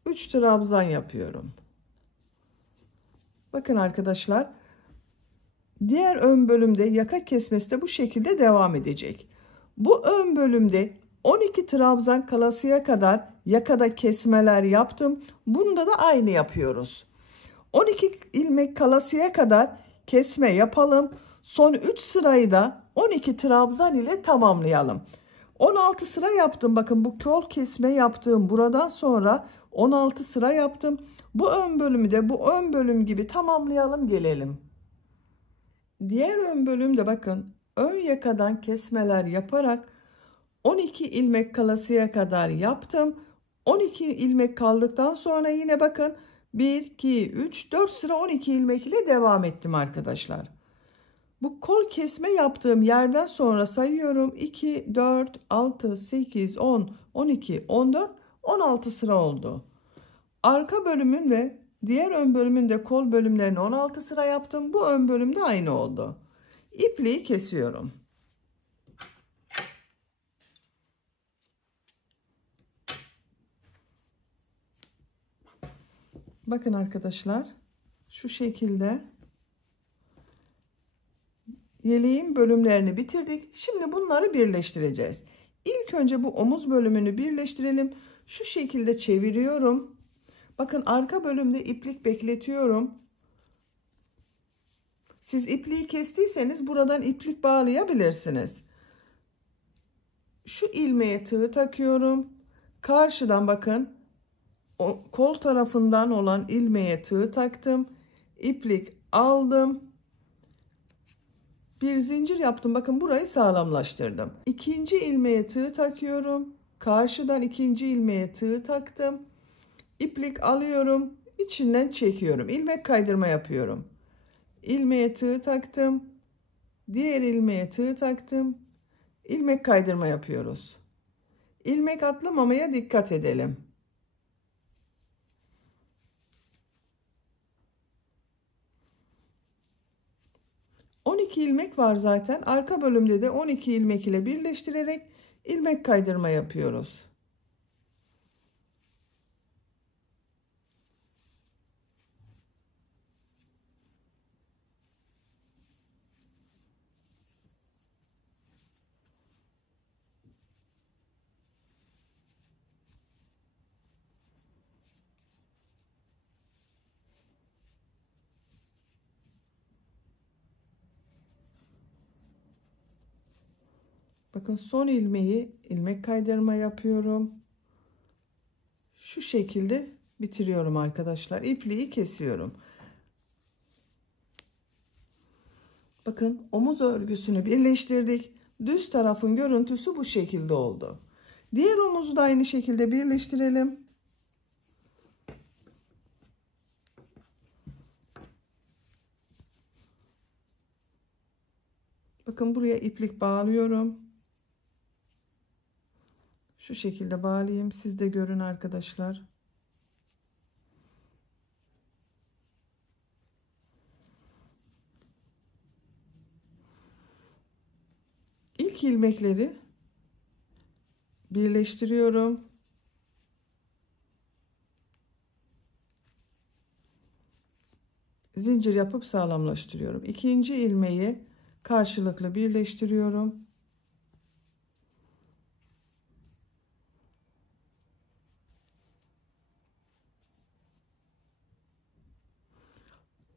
3 trabzan yapıyorum. Bakın arkadaşlar, diğer ön bölümde yaka kesmesi de bu şekilde devam edecek. Bu ön bölümde 12 trabzan kalasıya kadar yakada kesmeler yaptım. Bunda da aynı yapıyoruz. 12 ilmek kalasıya kadar kesme yapalım. Son 3 sırayı da 12 trabzan ile tamamlayalım. 16 sıra yaptım. Bakın bu kol kesme yaptığım buradan sonra 16 sıra yaptım. Bu ön bölümü de bu ön bölüm gibi tamamlayalım gelelim. Diğer ön bölümde bakın ön yakadan kesmeler yaparak 12 ilmek kalasıya kadar yaptım. 12 ilmek kaldıktan sonra yine bakın 1, 2, 3, 4 sıra 12 ilmek ile devam ettim arkadaşlar. Bu kol kesme yaptığım yerden sonra sayıyorum. 2, 4, 6, 8, 10, 12, 14, 16 sıra oldu. Arka bölümün ve Diğer ön bölümünde kol bölümlerini 16 sıra yaptım. Bu ön bölümde aynı oldu. İpliği kesiyorum. Bakın arkadaşlar, şu şekilde yeleğin bölümlerini bitirdik. Şimdi bunları birleştireceğiz. İlk önce bu omuz bölümünü birleştirelim. Şu şekilde çeviriyorum. Bakın arka bölümde iplik bekletiyorum. Siz ipliği kestiyseniz buradan iplik bağlayabilirsiniz. Şu ilmeğe tığ takıyorum. Karşıdan bakın kol tarafından olan ilmeğe tığ taktım. İplik aldım. Bir zincir yaptım. Bakın burayı sağlamlaştırdım. İkinci ilmeğe tığ takıyorum. Karşıdan ikinci ilmeğe tığ taktım. İplik alıyorum. İçinden çekiyorum. İlmek kaydırma yapıyorum. İlmeğe tığ taktım. Diğer ilmeğe tığ taktım. İlmek kaydırma yapıyoruz. İlmek atlamamaya dikkat edelim. ...12 ilmek var zaten. Arka bölümde de 12 ilmek ile birleştirerek ilmek kaydırma yapıyoruz. Bakın son ilmeği ilmek kaydırma yapıyorum. Şu şekilde bitiriyorum arkadaşlar. İpliği kesiyorum. Bakın omuz örgüsünü birleştirdik. Düz tarafın görüntüsü bu şekilde oldu. Diğer omuzu da aynı şekilde birleştirelim. Bakın buraya iplik bağlıyorum. Şu şekilde bağlayayım. Siz de görün arkadaşlar. İlk ilmekleri birleştiriyorum. Zincir yapıp sağlamlaştırıyorum. İkinci ilmeği karşılıklı birleştiriyorum.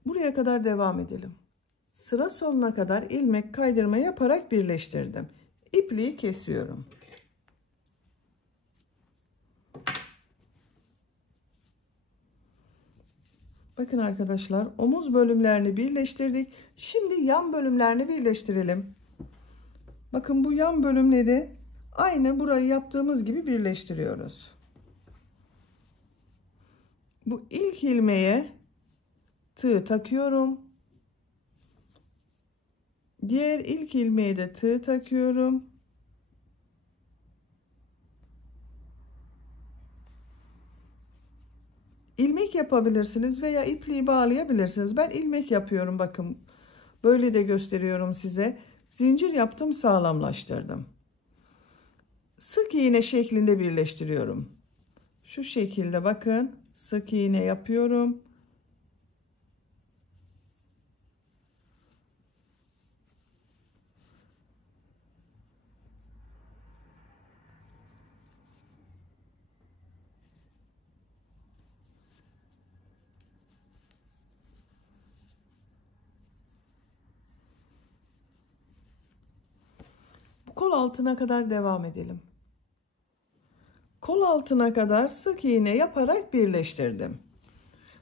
Buraya kadar devam edelim. Sıra sonuna kadar ilmek kaydırma yaparak birleştirdim. İpliği kesiyorum. Bakın arkadaşlar, omuz bölümlerini birleştirdik. Şimdi yan bölümlerini birleştirelim. Bakın bu yan bölümleri aynı burayı yaptığımız gibi birleştiriyoruz. Bu ilk ilmeğe tığ takıyorum. Diğer ilk ilmeğe de tığ takıyorum. İlmek yapabilirsiniz veya ipliği bağlayabilirsiniz. Ben ilmek yapıyorum, bakın. Böyle de gösteriyorum size. Zincir yaptım, sağlamlaştırdım. Sık iğne şeklinde birleştiriyorum. Şu şekilde bakın. Sık iğne yapıyorum. Kol altına kadar devam edelim. Kol altına kadar sık iğne yaparak birleştirdim.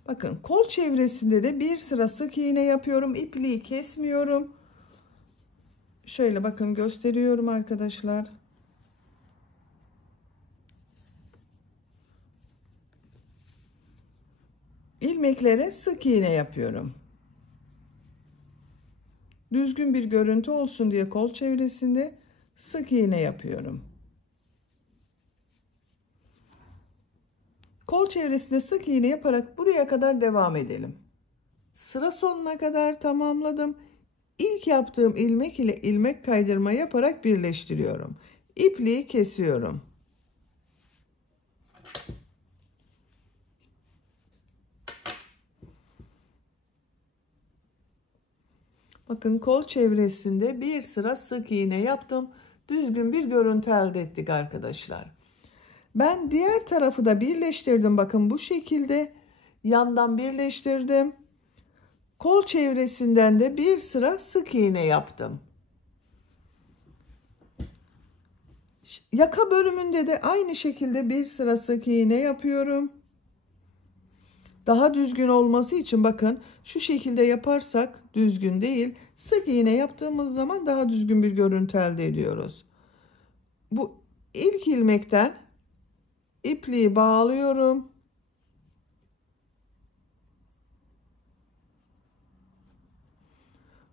Bakın kol çevresinde de bir sıra sık iğne yapıyorum. İpliği kesmiyorum. Şöyle bakın gösteriyorum arkadaşlar. İlmeklere sık iğne yapıyorum. Düzgün bir görüntü olsun diye kol çevresinde sık iğne yapıyorum. Kol çevresinde sık iğne yaparak buraya kadar devam edelim. Sıra sonuna kadar tamamladım. İlk yaptığım ilmek ile ilmek kaydırma yaparak birleştiriyorum. İpliği kesiyorum. Bakın kol çevresinde bir sıra sık iğne yaptım. Düzgün bir görüntü elde ettik arkadaşlar. Ben diğer tarafı da birleştirdim. Bakın bu şekilde yandan birleştirdim. Kol çevresinden de bir sıra sık iğne yaptım. Yaka bölümünde de aynı şekilde bir sıra sık iğne yapıyorum. Daha düzgün olması için bakın şu şekilde yaparsak düzgün değil. Sık iğne yaptığımız zaman daha düzgün bir görüntü elde ediyoruz. Bu ilk ilmekten ipliği bağlıyorum.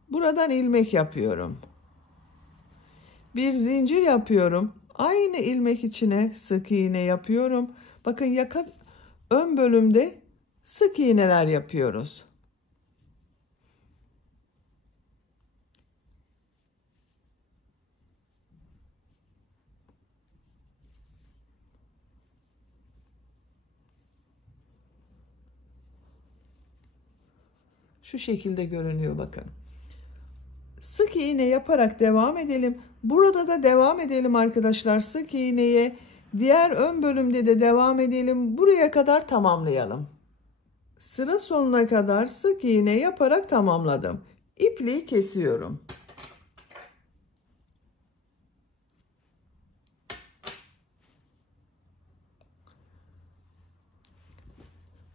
Buradan ilmek yapıyorum. Bir zincir yapıyorum. Aynı ilmek içine sık iğne yapıyorum. Bakın yaka ön bölümde sık iğneler yapıyoruz. Şu şekilde görünüyor bakın. Sık iğne yaparak devam edelim. Burada da devam edelim arkadaşlar. Sık iğneye diğer ön bölümde de devam edelim. Buraya kadar tamamlayalım. Sıra sonuna kadar sık iğne yaparak tamamladım. İpliği kesiyorum.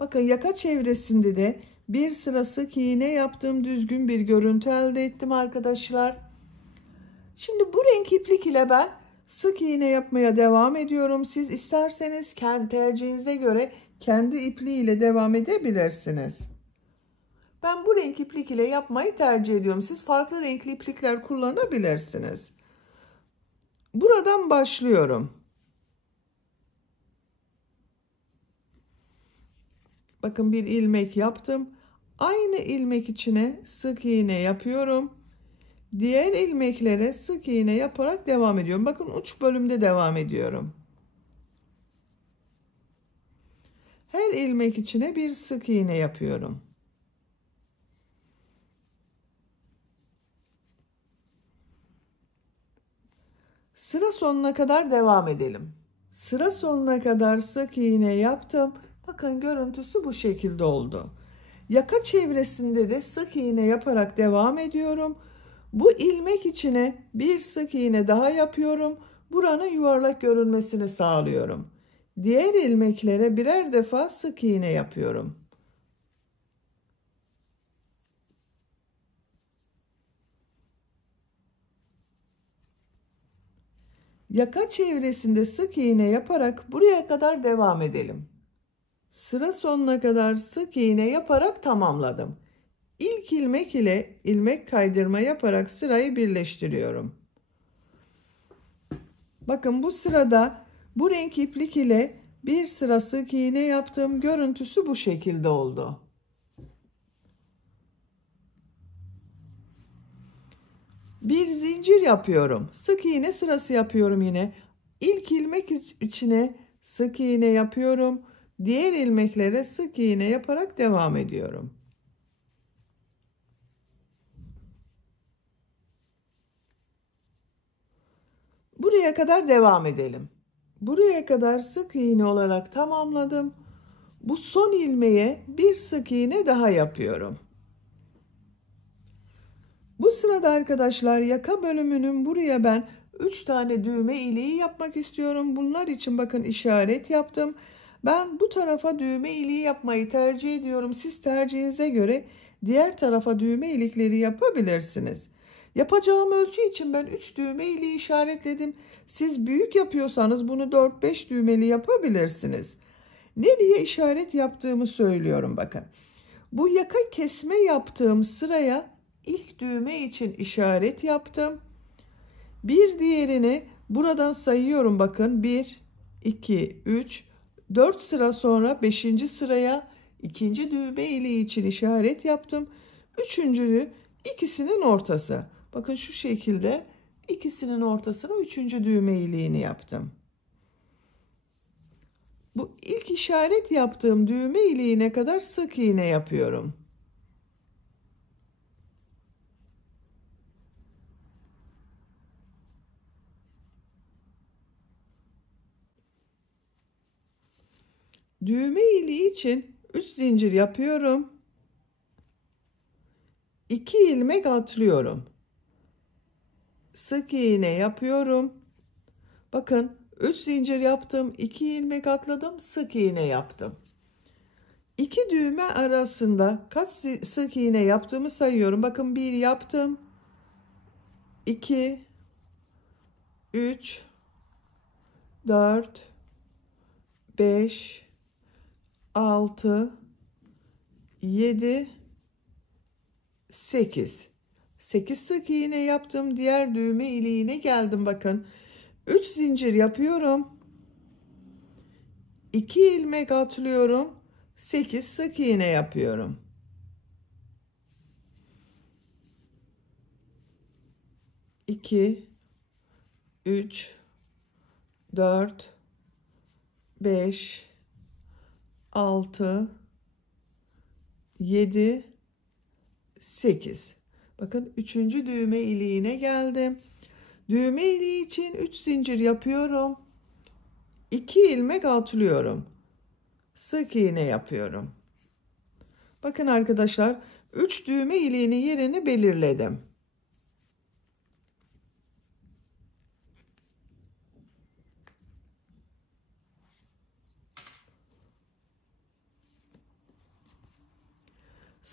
Bakın yaka çevresinde de bir sıra sık iğne yaptım. Düzgün bir görüntü elde ettim arkadaşlar. Şimdi bu renk iplik ile ben sık iğne yapmaya devam ediyorum. Siz isterseniz kendi tercihinize göre kendi ipliği ile devam edebilirsiniz. Ben bu renk iplik ile yapmayı tercih ediyorum. Siz farklı renkli iplikler kullanabilirsiniz. Buradan başlıyorum. Bakın bir ilmek yaptım. Aynı ilmek içine sık iğne yapıyorum. Diğer ilmeklere sık iğne yaparak devam ediyorum. Bakın uç bölümde devam ediyorum. Her ilmek içine bir sık iğne yapıyorum. Sıra sonuna kadar devam edelim. Sıra sonuna kadar sık iğne yaptım. Bakın görüntüsü bu şekilde oldu. Yaka çevresinde de sık iğne yaparak devam ediyorum. Bu ilmek içine bir sık iğne daha yapıyorum. Buranın yuvarlak görünmesini sağlıyorum. Diğer ilmeklere birer defa sık iğne yapıyorum. Yaka çevresinde sık iğne yaparak buraya kadar devam edelim. Sıra sonuna kadar sık iğne yaparak tamamladım. İlk ilmek ile ilmek kaydırma yaparak sırayı birleştiriyorum. Bakın bu sırada bu renk iplik ile bir sıra sık iğne yaptım. Görüntüsü bu şekilde oldu. Bir zincir yapıyorum. Sık iğne sırası yapıyorum yine. İlk ilmek içine sık iğne yapıyorum. Diğer ilmeklere sık iğne yaparak devam ediyorum. Buraya kadar devam edelim. Buraya kadar sık iğne olarak tamamladım. Bu son ilmeğe bir sık iğne daha yapıyorum. Bu sırada arkadaşlar yaka bölümünün buraya ben 3 tane düğme iliği yapmak istiyorum. Bunlar için bakın işaret yaptım. Ben bu tarafa düğme iliği yapmayı tercih ediyorum. Siz tercihinize göre diğer tarafa düğme ilikleri yapabilirsiniz. Yapacağım ölçü için ben 3 düğme iliği işaretledim. Siz büyük yapıyorsanız bunu 4-5 düğmeli yapabilirsiniz. Nereye işaret yaptığımı söylüyorum bakın. Bu yaka kesme yaptığım sıraya ilk düğme için işaret yaptım. Bir diğerini buradan sayıyorum bakın. 1, 2, 3, 4 sıra sonra 5. sıraya ikinci düğme iliği için işaret yaptım. Üçüncüyü ikisinin ortası. Bakın şu şekilde ikisinin ortasına üçüncü düğme iliğini yaptım. Bu ilk işaret yaptığım düğme iliğine kadar sık iğne yapıyorum. Düğme iliği için 3 zincir yapıyorum. 2 ilmek atlıyorum. Sık iğne yapıyorum. Bakın 3 zincir yaptım, 2 ilmek atladım, sık iğne yaptım. 2 düğme arasında kaç sık iğne yaptığımı sayıyorum. Bakın 1 yaptım. 2 3 4 5 6 7 8 sık iğne yaptım. Diğer düğme iliğine geldim. Bakın 3 zincir yapıyorum. 2 ilmek atlıyorum. 8 sık iğne yapıyorum. İki, 3 4 5 6 7 8. Bakın 3. düğme iliğine geldim. Düğme iliği için 3 zincir yapıyorum. 2 ilmek atlıyorum. Sık iğne yapıyorum. Bakın arkadaşlar 3 düğme iliğinin yerini belirledim.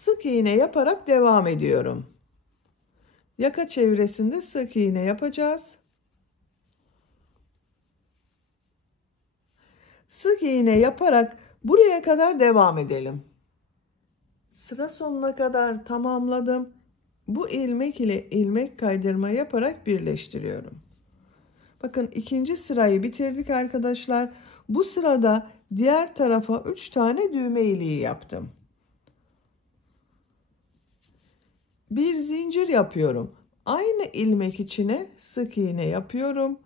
Sık iğne yaparak devam ediyorum. Yaka çevresinde sık iğne yapacağız. Sık iğne yaparak buraya kadar devam edelim. Sıra sonuna kadar tamamladım. Bu ilmek ile ilmek kaydırma yaparak birleştiriyorum. Bakın ikinci sırayı bitirdik arkadaşlar. Bu sırada diğer tarafa 3 tane düğme iliği yaptım. Bir zincir yapıyorum. Aynı ilmek içine sık iğne yapıyorum.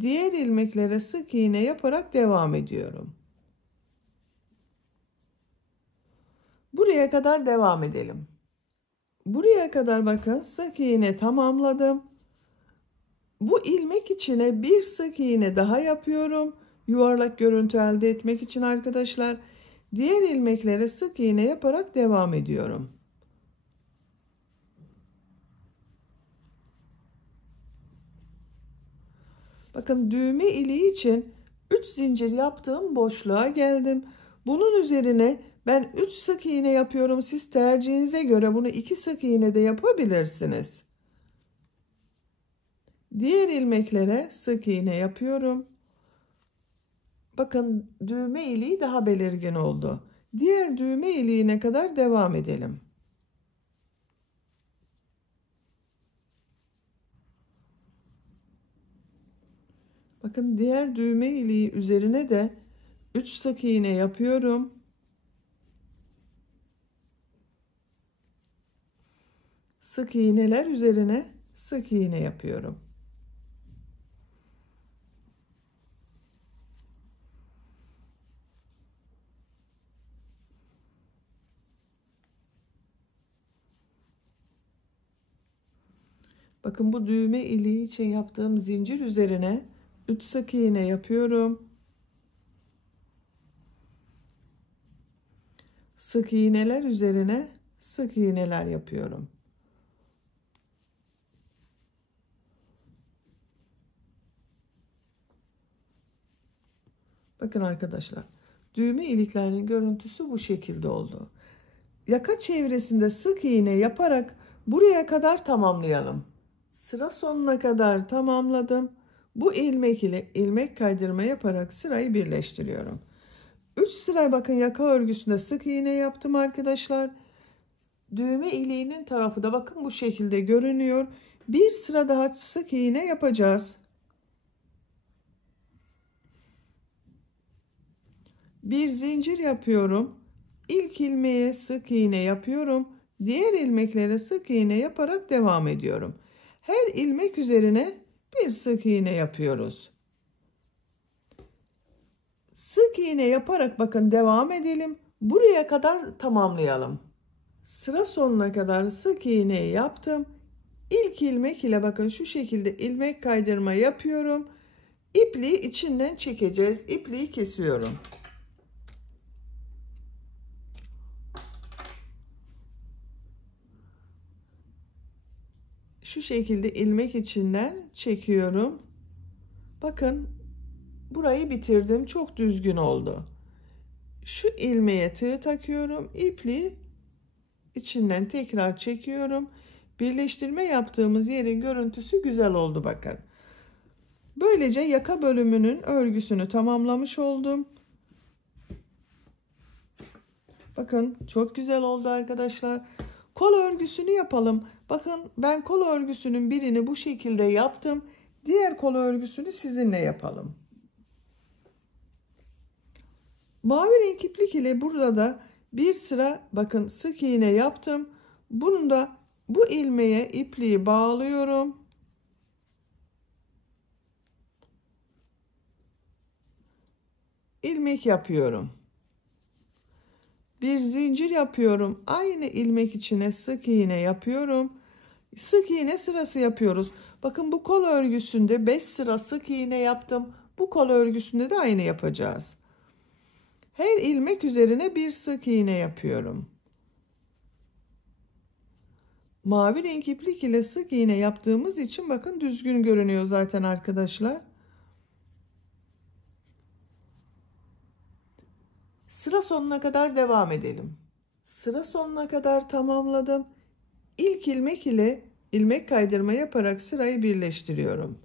Diğer ilmeklere sık iğne yaparak devam ediyorum. Buraya kadar devam edelim. Buraya kadar bakın sık iğne tamamladım. Bu ilmek içine bir sık iğne daha yapıyorum. Yuvarlak görüntü elde etmek için arkadaşlar. Diğer ilmeklere sık iğne yaparak devam ediyorum. Bakın düğme iliği için 3 zincir yaptığım boşluğa geldim. Bunun üzerine ben 3 sık iğne yapıyorum. Siz tercihinize göre bunu 2 sık iğne de yapabilirsiniz. Diğer ilmeklere sık iğne yapıyorum. Bakın düğme iliği daha belirgin oldu. Diğer düğme iliğine kadar devam edelim. Bakın diğer düğme iliği üzerine de 3 sık iğne yapıyorum. Sık iğneler üzerine sık iğne yapıyorum. Bakın bu düğme iliği için yaptığım zincir üzerine 3 sık iğne yapıyorum. Sık iğneler üzerine sık iğneler yapıyorum. Bakın arkadaşlar, düğme iliklerinin görüntüsü bu şekilde oldu. Yaka çevresinde sık iğne yaparak buraya kadar tamamlayalım. Sıra sonuna kadar tamamladım. Bu ilmek ile ilmek kaydırma yaparak sırayı birleştiriyorum. 3 sıra bakın yaka örgüsünde sık iğne yaptım arkadaşlar. Düğme iliğinin tarafı da bakın bu şekilde görünüyor. Bir sıra daha sık iğne yapacağız. Bir zincir yapıyorum. İlk ilmeğe sık iğne yapıyorum. Diğer ilmeklere sık iğne yaparak devam ediyorum. Her ilmek üzerine bir sık iğne yapıyoruz. Sık iğne yaparak bakın devam edelim. Buraya kadar tamamlayalım. Sıra sonuna kadar sık iğne yaptım. İlk ilmek ile bakın şu şekilde ilmek kaydırma yapıyorum. İpliği içinden çekeceğiz. İpliği kesiyorum. Şu şekilde ilmek içinden çekiyorum. Bakın burayı bitirdim. Çok düzgün oldu. Şu ilmeğe tığ takıyorum. İpliği içinden tekrar çekiyorum. Birleştirme yaptığımız yerin görüntüsü güzel oldu bakın. Böylece yaka bölümünün örgüsünü tamamlamış oldum. Bakın çok güzel oldu arkadaşlar. Kol örgüsünü yapalım. Bakın ben kol örgüsünün birini bu şekilde yaptım. Diğer kol örgüsünü sizinle yapalım. Mavi renk iplik ile burada da bir sıra bakın sık iğne yaptım. Bunu da bu ilmeğe ipliği bağlıyorum. İlmek yapıyorum. Bir zincir yapıyorum. Aynı ilmek içine sık iğne yapıyorum. Sık iğne sırası yapıyoruz. Bakın bu kol örgüsünde 5 sıra sık iğne yaptım. Bu kol örgüsünde de aynı yapacağız. Her ilmek üzerine bir sık iğne yapıyorum. Mavi renk iplik ile sık iğne yaptığımız için bakın düzgün görünüyor zaten arkadaşlar. Sıra sonuna kadar devam edelim. Sıra sonuna kadar tamamladım. İlk ilmek ile ilmek kaydırma yaparak sırayı birleştiriyorum.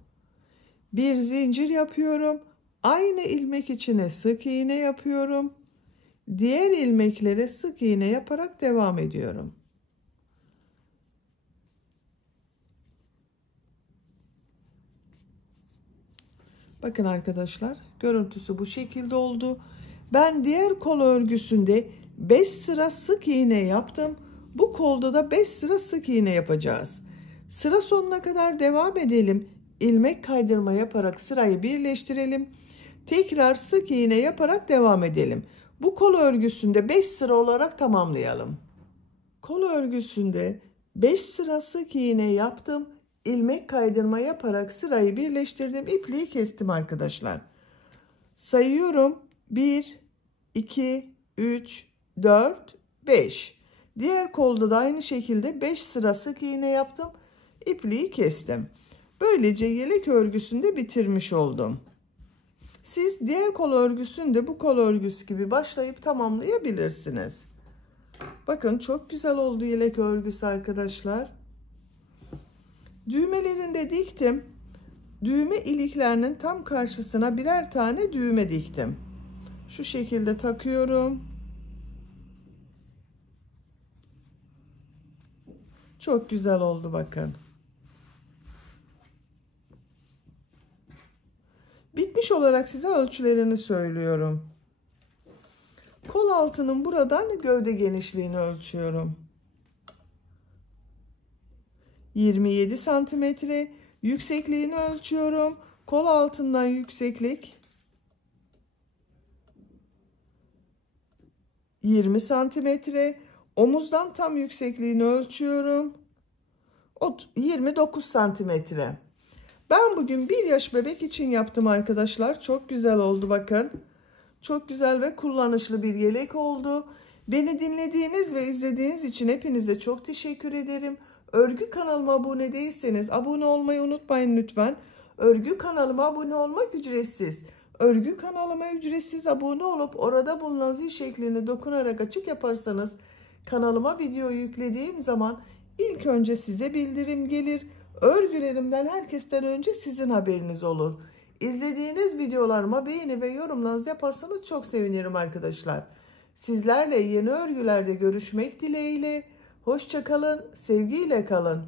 Bir zincir yapıyorum. Aynı ilmek içine sık iğne yapıyorum. Diğer ilmeklere sık iğne yaparak devam ediyorum. Bakın arkadaşlar, görüntüsü bu şekilde oldu. Ben diğer kol örgüsünde 5 sıra sık iğne yaptım. Bu kolda da 5 sıra sık iğne yapacağız. Sıra sonuna kadar devam edelim. İlmek kaydırma yaparak sırayı birleştirelim. Tekrar sık iğne yaparak devam edelim. Bu kol örgüsünde 5 sıra olarak tamamlayalım. Kol örgüsünde 5 sıra sık iğne yaptım. İlmek kaydırma yaparak sırayı birleştirdim. İpliği kestim arkadaşlar. Sayıyorum. 1, 2, 3, 4, 5. Diğer kolda da aynı şekilde 5 sıra sık iğne yaptım. İpliği kestim. Böylece yelek örgüsünde bitirmiş oldum. Siz diğer kol örgüsünde bu kol örgüsü gibi başlayıp tamamlayabilirsiniz. Bakın çok güzel oldu yelek örgüsü arkadaşlar. Düğmelerini de diktim. Düğme iliklerinin tam karşısına birer tane düğme diktim. Şu şekilde takıyorum. Çok güzel oldu bakın. Bitmiş olarak size ölçülerini söylüyorum. Kol altının buradan gövde genişliğini ölçüyorum. 27 santimetre. Yüksekliğini ölçüyorum. Kol altından yükseklik 20 santimetre. Omuzdan tam yüksekliğini ölçüyorum. 29 santimetre. Ben bugün 1 yaş bebek için yaptım arkadaşlar. Çok güzel oldu bakın. Çok güzel ve kullanışlı bir yelek oldu. Beni dinlediğiniz ve izlediğiniz için hepinize çok teşekkür ederim. Örgü kanalıma abone değilseniz abone olmayı unutmayın lütfen. Örgü kanalıma abone olmak ücretsiz. Örgü kanalıma ücretsiz abone olup orada bulunan zil şeklini dokunarak açık yaparsanız kanalıma video yüklediğim zaman ilk önce size bildirim gelir. Örgülerimden herkesten önce sizin haberiniz olur. İzlediğiniz videolarıma beğeni ve yorumlarınızı yaparsanız çok sevinirim arkadaşlar. Sizlerle yeni örgülerde görüşmek dileğiyle. Hoşça kalın, sevgiyle kalın.